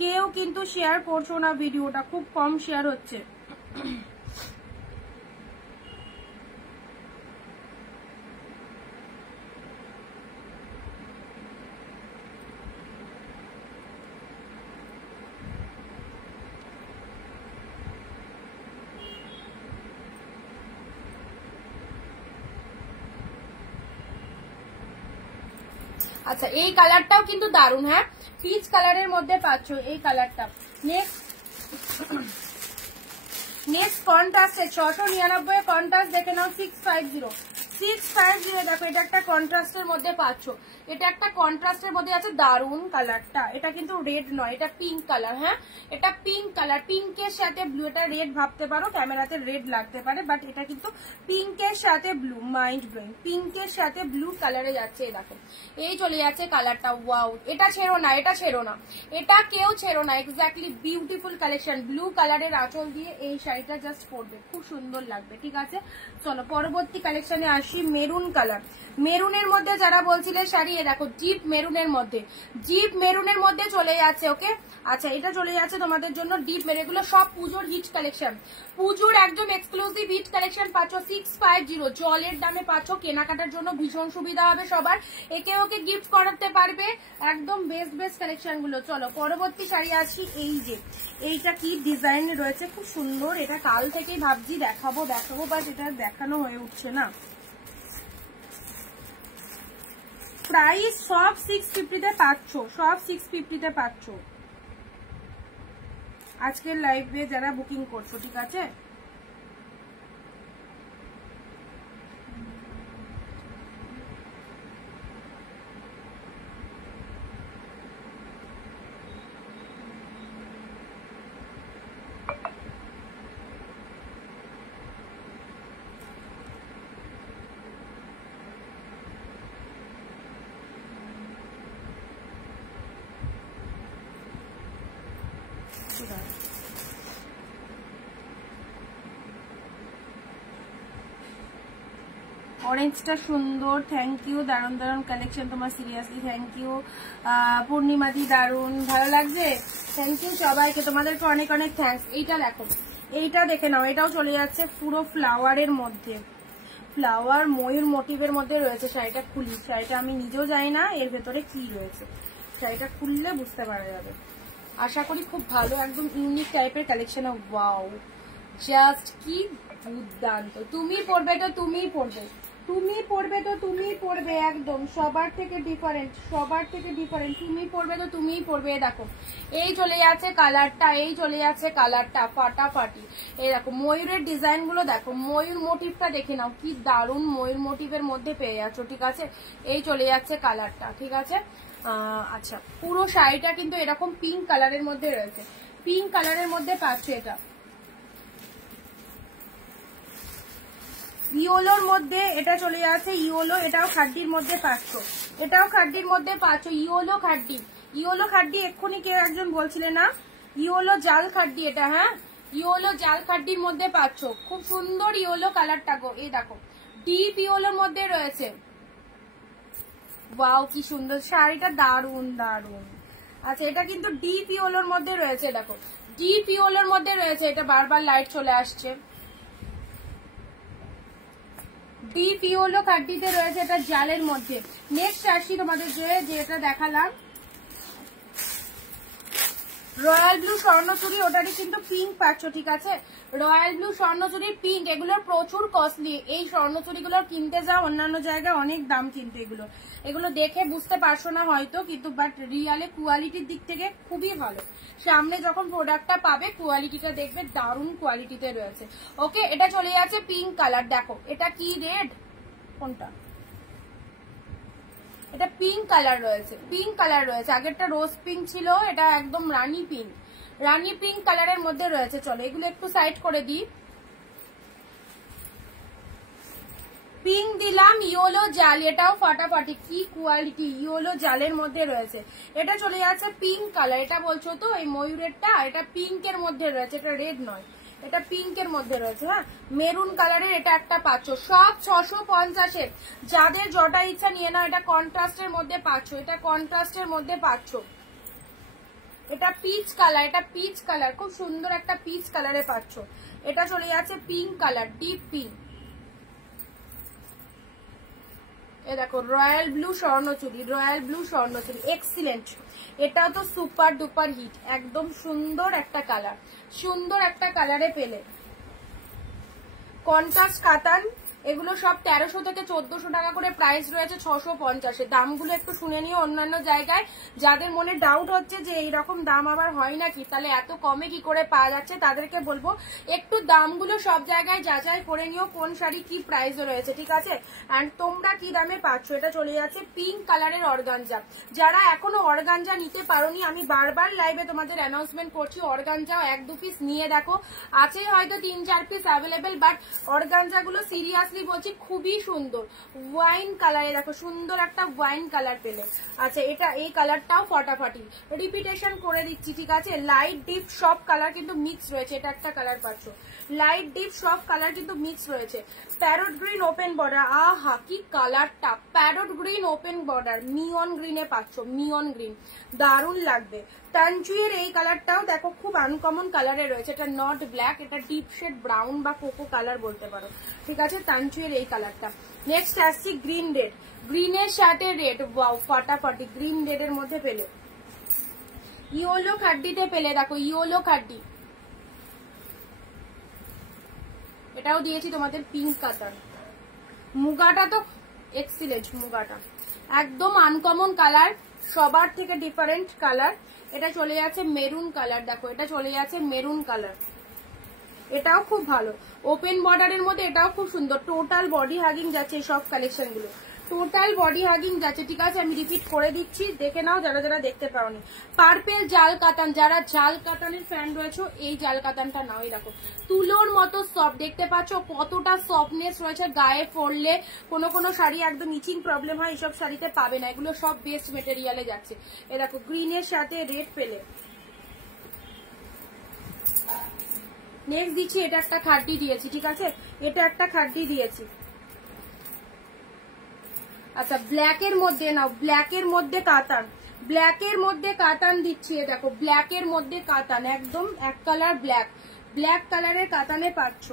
কেউ কিন্তু শেয়ার করছো না, ভিডিওটা খুব কম শেয়ার হচ্ছে। আচ্ছা এই কালারটাও কিন্তু দারুণ, হ্যাঁ পিচ কালারের মধ্যে পাচ্ছ এই কালারটা। নেক্সট কন্ট্রাস্টে 699 কন্ট্রাস্ট দেখে নাও, 650 দেখো, এটা একটা কন্ট্রাস্টের মধ্যে পাচ্ছ, এটা একটা কন্ট্রাস্টের মধ্যে আছে, দারুন কালারটা। এটা কিন্তু রেড নয়, এটা পিঙ্ক কালার। হ্যাঁ, এটা পিঙ্ক কালার, পিঙ্কের সাথে ব্লু। এটা রেড ভাবতে পারো, ক্যামেরাতে রেড লাগতে পারে, বাট এটা কিন্তু পিঙ্কের সাথে ব্লু, মাইন্ড ব্লোয়িং। পিঙ্কের সাথে ব্লু কালারে যাচ্ছে, এই দেখো এই চলে যাচ্ছে কালারটা। ওয়াও, এটা ছেড়ো না, এটা ছেড়ো না, এটা কেউ ছেড়ো না। Exactly beautiful collection. ব্লু কালারের আঁচল দিয়ে এই শাড়িটা জাস্ট পরবে, খুব সুন্দর লাগবে। ঠিক আছে, চলো পরবর্তী কালেকশনে আসি। মেরুন কালার, মেরুনের মধ্যে যারা বলছিলে শাড়ি, এ দেখো ডিপ মেরুনের মধ্যে, ডিপ মেরুনের মধ্যে চলে যাচ্ছে। ওকে, আচ্ছা এটা চলে যাচ্ছে তোমাদের জন্য ডিপ মেরুন। এগুলো সব পুজোর হিট কালেকশন, পুজোর একদম এক্সক্লুসিভ হিট কালেকশন পাচ্ছ 650। জলের দামে পাচ্ছ, কেনাকাটার জন্য ভীষণ সুবিধা হবে সবার, একে ওকে গিফট করাতে পারবে, একদম বেস্ট বেস্ট কালেকশন গুলো। চলো পরবর্তী শাড়ি আসি। এই যে এইটা কি ডিজাইন রয়েছে, খুব সুন্দর। এটা কাল থেকেই ভাবছি দেখাবো দেখাবো, বাট এটা দেখানো হয়ে উঠছে না। প্রাইস সব 650-তে পাচ্ছ, সব 650-তে পাচ্ছ আজকের লাইভে যারা বুকিং করছো। ঠিক আছে, অরেঞ্জটা সুন্দর, থ্যাংক ইউ। দারুন দারুন কালেকশন তোমার, সিরিয়াসলি থ্যাংক ইউ। পূর্ণিমাদি দারুন, ভালো লাগছে, থ্যাংক ইউ সবাইকে, তোমাদেরকে অনেক অনেক থ্যাংকস। এইটা দেখো, এইটা দেখে নাও, এটাও চলে যাচ্ছে পুরো ফ্লাওয়ারের মধ্যে, ফ্লাওয়ার ময়ূর মোটিভের মধ্যে রয়েছে। শাড়িটা খুলি, শাড়িটা আমি নিজেও জানি না এর ভেতরে কি রয়েছে, শাড়িটা খুললে বুঝতে পারা যাবে। আশা করি খুব ভালো, একদম ইউনিক টাইপের কালেকশন। ওয়াও, জাস্ট কি দুর্দান্ত। তুমি পরবে তো তুমিই পরবে, তুমি পরবে তো তুমিই পরবে, একদম সবার থেকে ডিফারেন্ট, সবার থেকে ডিফারেন্ট। তুমি পরবে তো তুমিই পরবে। দেখো এই চলে যাচ্ছে কালারটা, এই চলে যাচ্ছে কালারটা ফাটাফাটি। এই দেখো ময়ূরের ডিজাইন গুলো দেখো, ময়ূর মোটিভটা দেখে নাও, কি দারুণ ময়ূর মোটিভের মধ্যে পেয়ে যাচ্ছ। ঠিক আছে, এই চলে যাচ্ছে কালারটা। ঠিক আছে, আচ্ছা পুরো শাড়িটা কিন্তু এরকম পিঙ্ক কালারের মধ্যে রয়েছে, পিঙ্ক কালারের মধ্যে পাচ্ছ। এটা ইয়োলোর মধ্যে, এটা চলে যাচ্ছে ইয়োলো, এটাও খাড্ডির মধ্যে পাচ্ছ, এটাও খাড্ডির মধ্যে পাচ্ছ। ইয়োলো খাড্ডি, ইয়োলো খাড্ডি, এক্ষুনি কেউ একজন বলছিলে না ইয়োলো জাল খাড্ডি, এটা হ্যাঁ ইয়োলো জাল খাড্ডির মধ্যে পাচ্ছ। খুব সুন্দর ইয়োলো কালারটা গো, এই দেখো ডিপ ইয়োলোর মধ্যে রয়েছে। ওয়াও কি সুন্দর শাড়িটা, দারুন দারুন। আচ্ছা এটা কিন্তু ডিপ ইয়োলোর মধ্যে রয়েছে, দেখো ডিপ ইয়োলোর মধ্যে রয়েছে। এটা বারবার লাইট চলে আসছে, ডিপ ইয়োলো খাড্ডিতে রয়েছে, এটা জালের মধ্যে। নেক্সট আসি তোমাদের যেটা দেখালাম রয়্যাল ব্লু স্বর্ণচুরি, ওটারই কিন্তু পিঙ্ক পাচ্ছ। ঠিক আছে, রয়্যাল ব্লু স্বর্ণচুরির পিঙ্ক, এগুলোর প্রচুর কস্টলি। এই স্বর্ণচুরিগুলো কিনতে যাও অন্যান্য জায়গায় অনেক দাম, কিন্তু এগুলো দেখে বুঝতে পারছো না হয়তো, কিন্তু বাট রিয়ালে কোয়ালিটির দিক থেকে খুবই ভালো। সামনে যখন প্রোডাক্টটা পাবে কোয়ালিটিটা দেখবে দারুণ কোয়ালিটিতে রয়েছে। ওকে, এটা চলে যাচ্ছে পিঙ্ক কালার। দেখো এটা কি রেড, কোনটা, এটা পিঙ্ক কালার রয়েছে, পিঙ্ক কালার রয়েছে। আগেরটা রোজ পিঙ্ক ছিল, এটা একদম রানী পিঙ্ক, রানী পিঙ্ক কালারের মধ্যে রয়েছে। চলো এগুলো একটু সাইড করে দিই। পিঙ্ক দিলাম, ইয়োলো জাল, এটাও ফাটাফাটি, কি কোয়ালিটি, ইয়োলো জালের মধ্যে রয়েছে। এটা চলে যাচ্ছে পিঙ্ক কালার, এটা বলছো তো এই ময়ূরেরটা, এটা পিঙ্কের মধ্যে রয়েছে, এটা রেড নয়, এটা পিঙ্কের মধ্যে রয়েছে। হ্যাঁ, মেরুন কালারের এটা একটা পাচ্ছ, সব 650-এর। যাদের যটা ইচ্ছা নিয়ে নাও, এটা কন্ট্রাস্টের মধ্যে পাচ্ছ, এটা কন্ট্রাস্টের মধ্যে পাচ্ছ। এটা পিচ কালার, এটা পিচ কালার, খুব সুন্দর একটা পিচ কালারে পাচ্ছ। এটা চলে যাচ্ছে পিঙ্ক কালার, ডিপ পিঙ্ক। এ দেখো royal blue Swarnachuri, royal blue Swarnachuri, excellent. এটাও তো সুপার ডুপার হিট, একদম সুন্দর একটা কালার, সুন্দর একটা কালারে পেলে। কন্ট্রাস্ট কাতান, এগুলো সব 1300 থেকে 1400 টাকা করে প্রাইস রয়েছে 650-এ। দামগুলো একটু শুনে নিও অন্যান্য জায়গায়। যাদের মনে ডাউট হচ্ছে যে এইরকম দাম আবার হয় নাকি, তাহলে এত কমে কি করে পাওয়া যাচ্ছে, তাদেরকে বলবো একটু দামগুলো সব জায়গায় যাচাই করে নিও কোন শাড়ি কি প্রাইসে রয়েছে, ঠিক আছে। অ্যান্ড তোমরা কি দামে পাচ্ছ। এটা চলে যাচ্ছে পিঙ্ক কালারের অর্গানজা। যারা এখনো অর্গানজা নিতে পারোনি, আমি বারবার লাইভে তোমাদের অ্যানাউন্সমেন্ট করছি, অর্গানজা 1-2 পিস নিয়ে দেখো, আছে হয়তো 3-4 পিস অ্যাভেলেবেল, বাট অর্গানজা গুলো সিরিয়াসলি বলছি খুবই সুন্দর। ওয়াইন কালারে দেখো, সুন্দর একটা ওয়াইন কালার পেলে। আচ্ছা, এটা এই কালারটাও ফাটাফাটি, রিপিটেশন করে দিচ্ছি, ঠিক আছে। লাইট ডিপ সব কালার কিন্তু মিক্স রয়েছে। এটা একটা কালার পাচ্ছ, লাইট ডিপ সব কালার কিন্তু মিক্স রয়েছে। প্যারট গ্রিন ওপেন বর্ডার, আহা কি কালারটা, প্যারট গ্রিন ওপেন বর্ডার মিয়ন গ্রিনে পাচ্ছ, মিয়ন গ্রিন দারুণ লাগবে। তানচুইয়ের এই কালারটাও দেখো খুব আনকমন কালারে রয়েছে। এটা নট ব্ল্যাক, এটা ডিপ শেড ব্রাউন বা কোকো কালার বলতে পারো, ঠিক আছে। তানচুইয়ের এই কালারটা। নেক্সট আসছি গ্রিন রেড, গ্রিনের সাথে রেড, ওয়াও ফাটাফাটি। গ্রিন রেড এর মধ্যে পেলে, ইয়েলো খাড্ডিতে পেলে, দেখো ইয়েলো খাড্ডি। এটাও দিয়েছি তোমাদের পিঙ্ক কাতান। মুগাটা তো এক্সিলেন্ট, মুগাটা একদম আনকমন কালার, সবার থেকে ডিফারেন্ট কালার। এটা চলে যাচ্ছে মেরুন কালার, দেখো এটা চলে যাচ্ছে মেরুন কালার, এটাও খুব ভালো। ওপেন বর্ডারের মধ্যে এটাও খুব সুন্দর। টোটাল বডি হাগিং যাচ্ছে এই সব কালেকশন গুলো, টোটাল বডি হাগিং যাচ্ছে, ঠিক আছে। আমি রিপিট করে দিচ্ছি, দেখে নাও যারা যারা দেখতে পাওনি। পার্পেল জাল কাতান, যারা জাল কাতানের ফ্যান রয়েছে এই জাল কাতানটা নাও। এই দেখো তুলোর মতো সফট, দেখতে পাচ্ছ কতটা সফটনেস রয়েছে, গায়ে পরলে কোনো কোনো শাড়ি একদম ইচিং প্রবলেম হয়, এইসব শাড়িতে পাবে না, এগুলো সব বেস্ট মেটেরিয়ালে যাচ্ছে। এ দেখো গ্রিনের সাথে রেড পেলে। নেক্সট দিচ্ছি, এটা একটা খাড্ডি দিয়েছি, ঠিক আছে, এটা একটা খাড্ডি দিয়েছি। আচ্ছা, ব্ল্যাকের মধ্যে নাও, ব্ল্যাকের মধ্যে কাতান, ব্ল্যাকের মধ্যে কাতান দিচ্ছি। দেখো ব্ল্যাকের মধ্যে কাতান, একদম এক কালার ব্ল্যাক, ব্ল্যাক কালারের কাতানে পাচ্ছ।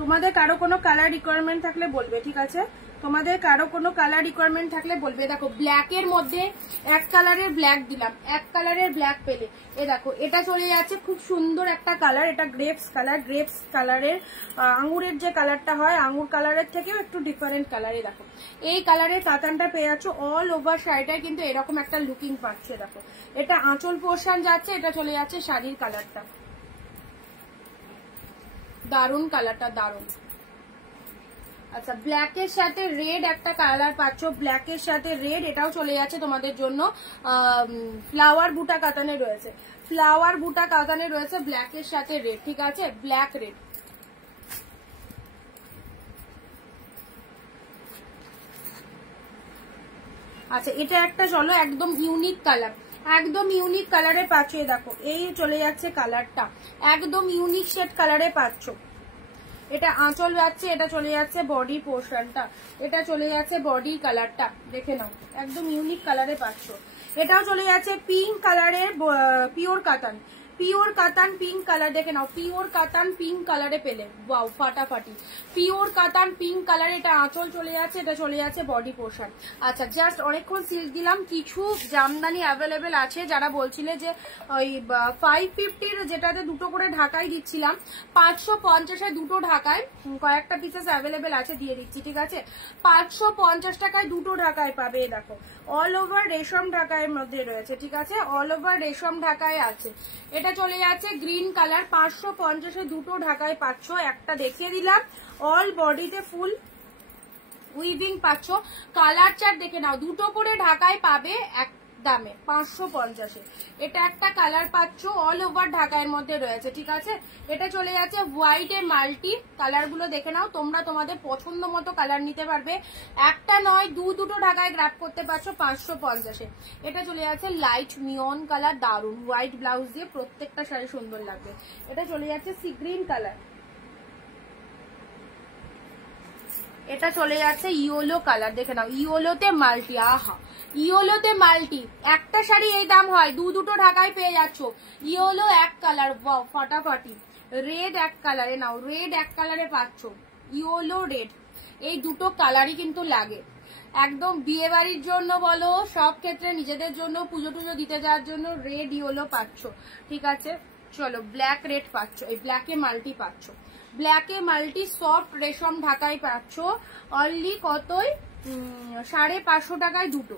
তোমাদের কারো কোনো কালার রিকোয়ারমেন্ট থাকলে বলবে, ঠিক আছে। তোমাদের কারো কোনো কালার রিকোয়ারমেন্ট থাকলে বলবে। দেখো ব্ল্যাকের মধ্যে এক কালারের ব্ল্যাক দিলাম, এক কালারের ব্ল্যাক পেলে। এ দেখো এটা চলে যাচ্ছে খুব সুন্দর একটা কালার, এটা গ্রেপস কালার, গ্রেপস কালারের আঙুরের যে কালারটা হয় আঙুর কালারের থেকেও একটু ডিফারেন্ট কালারে। দেখো এই কালারের কাতানটা পেয়ে যাচ্ছ। অল ওভার শাড়িটায় কিন্তু এরকম একটা লুকিং পাচ্ছে। দেখো এটা আঁচল পোর্শন যাচ্ছে, এটা চলে যাচ্ছে শাড়ির কালারটা, দারুন কালারটা, দারুন। আচ্ছা, ব্ল্যাকের সাথে রেড একটা কালার পাচ্ছ, ব্ল্যাকের সাথে রেড, এটাও চলে যাচ্ছে তোমাদের জন্য। ফ্লাওয়ার বুটা কাতানে রয়েছে, ফ্লাওয়ার বুটা কাতানে রয়েছে ব্ল্যাকের সাথে রেড, ঠিক আছে, ব্ল্যাক রেড। আচ্ছা, এটা একটা চলো একদম ইউনিক কালার, একদম ইউনিক কালারে পাচ্ছ। দেখো এই চলে যাচ্ছে কালারটা, একদম ইউনিক শেড কালারে পাচ্ছ। এটা আঁচল যাচ্ছে, এটা চলে যাচ্ছে বডি পোর্শনটা, এটা চলে যাচ্ছে বডি কালারটা, দেখে নাও একদম ইউনিক কালারে পাচ্ছ। এটাও চলে যাচ্ছে পিঙ্ক কালারের পিওর কাতান, পিওর কাতান পিঙ্ক কালার, দেখে নাও পিওর কাতান পিঙ্ক কালারে পেলে, ওয়াও ফাটাফাটি। পিওর কাতান পিঙ্ক কালারে, এটা আঁচল চলে যাচ্ছে, এটা চলে যাচ্ছে বডি পোর্শন। আচ্ছা, জাস্ট অনেকক্ষণ সিল্ক দিলাম, কিছু জামদানি অ্যাভেলেবেল আছে। যারা বলছিলে যে ওই 550-র যেটাতে দুটো করে ঢাকাই দিচ্ছিলাম, 550-এ দুটো ঢাকায় কয়েকটা পিসেস অ্যাভেলেবেল আছে, দিয়ে দিচ্ছি, ঠিক আছে। 550 টাকায় দুটো ঢাকায় পাবে। দেখো অল ওভার রেশম ঢাকায় মধ্যে রয়েছে, ঠিক আছে, অল ওভার রেশম ঢাকায় আছে। এটা চলে যাচ্ছে গ্রিন কালার, 550-এ দুটো ঢাকায় পাচ্ছ। একটা দেখিয়ে দিলাম, অল বডিতে ফুল উইভিং পাচ্ছ। কালার চার্ট দেখে নাও, দুটো করে ঢাকায় পাবে এক দামে 550-এ। এটা একটা কালার পাচ্ছ, অল ওভার ঢাকার মধ্যে রয়েছে, ঠিক আছে। এটা চলে যাচ্ছে হোয়াইট এ মাল্টি, কালার গুলো দেখে নাও, তোমরা তোমাদের পছন্দ মতো কালার নিতে পারবে, একটা নয় দুটো ঢাকায় গ্র্যাব করতে পারছো 550-এ। এটা চলে যাচ্ছে লাইট মিয়ন কালার, দারুন, হোয়াইট ব্লাউজ দিয়ে প্রত্যেকটা শাড়ি সুন্দর লাগবে। এটা চলে যাচ্ছে সি গ্রিন কালার, এটা চলে যাচ্ছে ইয়েলো কালার, দেখে নাও ইয়েলোতে মাল্টি। আহা, ইয়েলোতে মাল্টি, একটা শাড়ি এই দাম হয়, দুটো ঢাকায় পেয়ে যাচ্ছ। ইয়েলো এক কালার, ফাটাফাটি। রেড এক কালারে নাও, রেড এক কালারে পাচ্ছ, ইয়েলো রেড, এই দুটো কালারই কিন্তু লাগে একদম বিয়ে বাড়ির জন্য বলো, সব ক্ষেত্রে নিজেদের জন্য, পুজো টুজো দিতে যাওয়ার জন্য রেড ইয়েলো পাচ্ছ, ঠিক আছে। চলো ব্ল্যাক রেড পাচ্ছ, এই ব্ল্যাকে মাল্টি পাচ্ছ, ব্ল্যাকে মাল্টি সফট রেশম ঢাকায় পাচ্ছ অনলি কতই 550 টাকায় দুটো,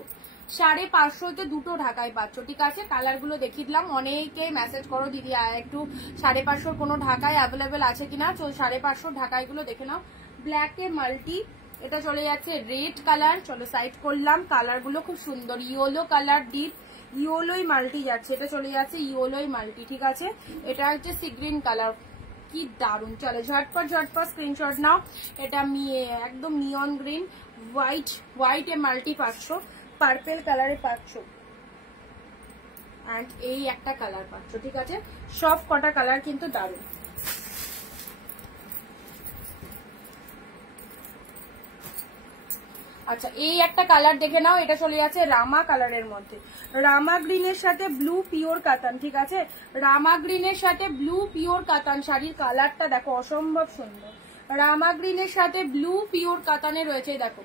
550 দুটো ঢাকায় পাচ্ছ, ঠিক আছে। কালার গুলো দেখিয়ে দিলাম, অনেকে মেসেজ করো দিদি একটু 550 কোনো ঢাকায় অ্যাভেলেবেল আছে কিনা, 550 ঢাকায় গুলো দেখে নাও। ব্ল্যাকে মাল্টি, এটা চলে যাচ্ছে রেড কালার, চলো সাইড করলাম, কালার গুলো খুব সুন্দর, ইয়েলো কালার ডিপ, ইয়েলোই মাল্টি যাচ্ছে, এটা চলে যাচ্ছে ইয়েলোই মাল্টি, ঠিক আছে। এটা হচ্ছে সি গ্রিন কালার, কি দারুন। চলো ঝটপট স্ক্রিনশট নাও। এটা একদম নিয়ন গ্রিন, হোয়াইট এ মাল্টি পাচ্ছ, পার্পেল কালারে পাচ্ছ, এন্ড এই একটা কালার পাচ্ছ, ঠিক আছে। সব কটা কালার কিন্তু দারুন। আচ্ছা এই একটা কালার দেখে নাও, এটা চলে যাচ্ছে রামা কালারের মধ্যে, রামা গ্রিনের সাথে ব্লু পিওর কাতান, ঠিক আছে। রামা গ্রিনের সাথে ব্লু পিওর কাতান, শাড়ির কালারটা দেখো অসম্ভব সুন্দর। রামা গ্রিনের সাথে ব্লু পিওর কাতানে রয়েছে, দেখো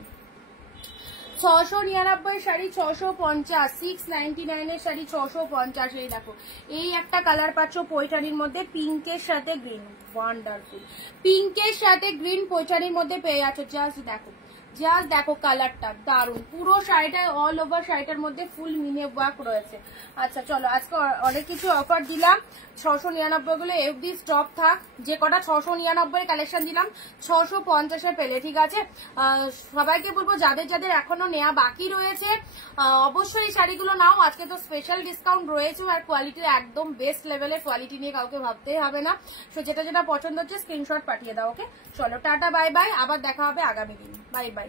699 শাড়ি 650, 699 এর শাড়ি 650, এই দেখো এই একটা কালার পাচ্ছ পৈঠানির মধ্যে, পিঙ্কের সাথে গ্রিন, ওয়ান্ডারফুল, পিঙ্কের সাথে গ্রিন পৈঠানির মধ্যে পেয়ে যাচ্ছ। জাস্ট দেখো কালারটা দারুন, পুরো শাড়িটা অল ওভার শাড়িটার মধ্যে ফুল মিনে ওয়ার্ক রয়েছে। আচ্ছা চলো আজকে অনেক কিছু অফার দিলাম, 699 গুলো এফডি স্টক থাক, যে কটা 699 কালেকশন দিলাম 650 পেলে, ঠিক আছে। সবাইকে বলবো যাদের এখনো নেওয়া বাকি রয়েছে অবশ্যই এই শাড়িগুলো নাও, আজকে তো স্পেশাল ডিসকাউন্ট রয়েছে, আর কোয়ালিটির একদম বেস্ট লেভেলের কোয়ালিটি নিয়ে কাউকে ভাবতেই হবে না। সো যেটা পছন্দ হচ্ছে স্ক্রিনশট পাঠিয়ে দাও, ওকে। চলো টাটা বাই বাই, আবার দেখা হবে আগামী দিন, বাই বাই।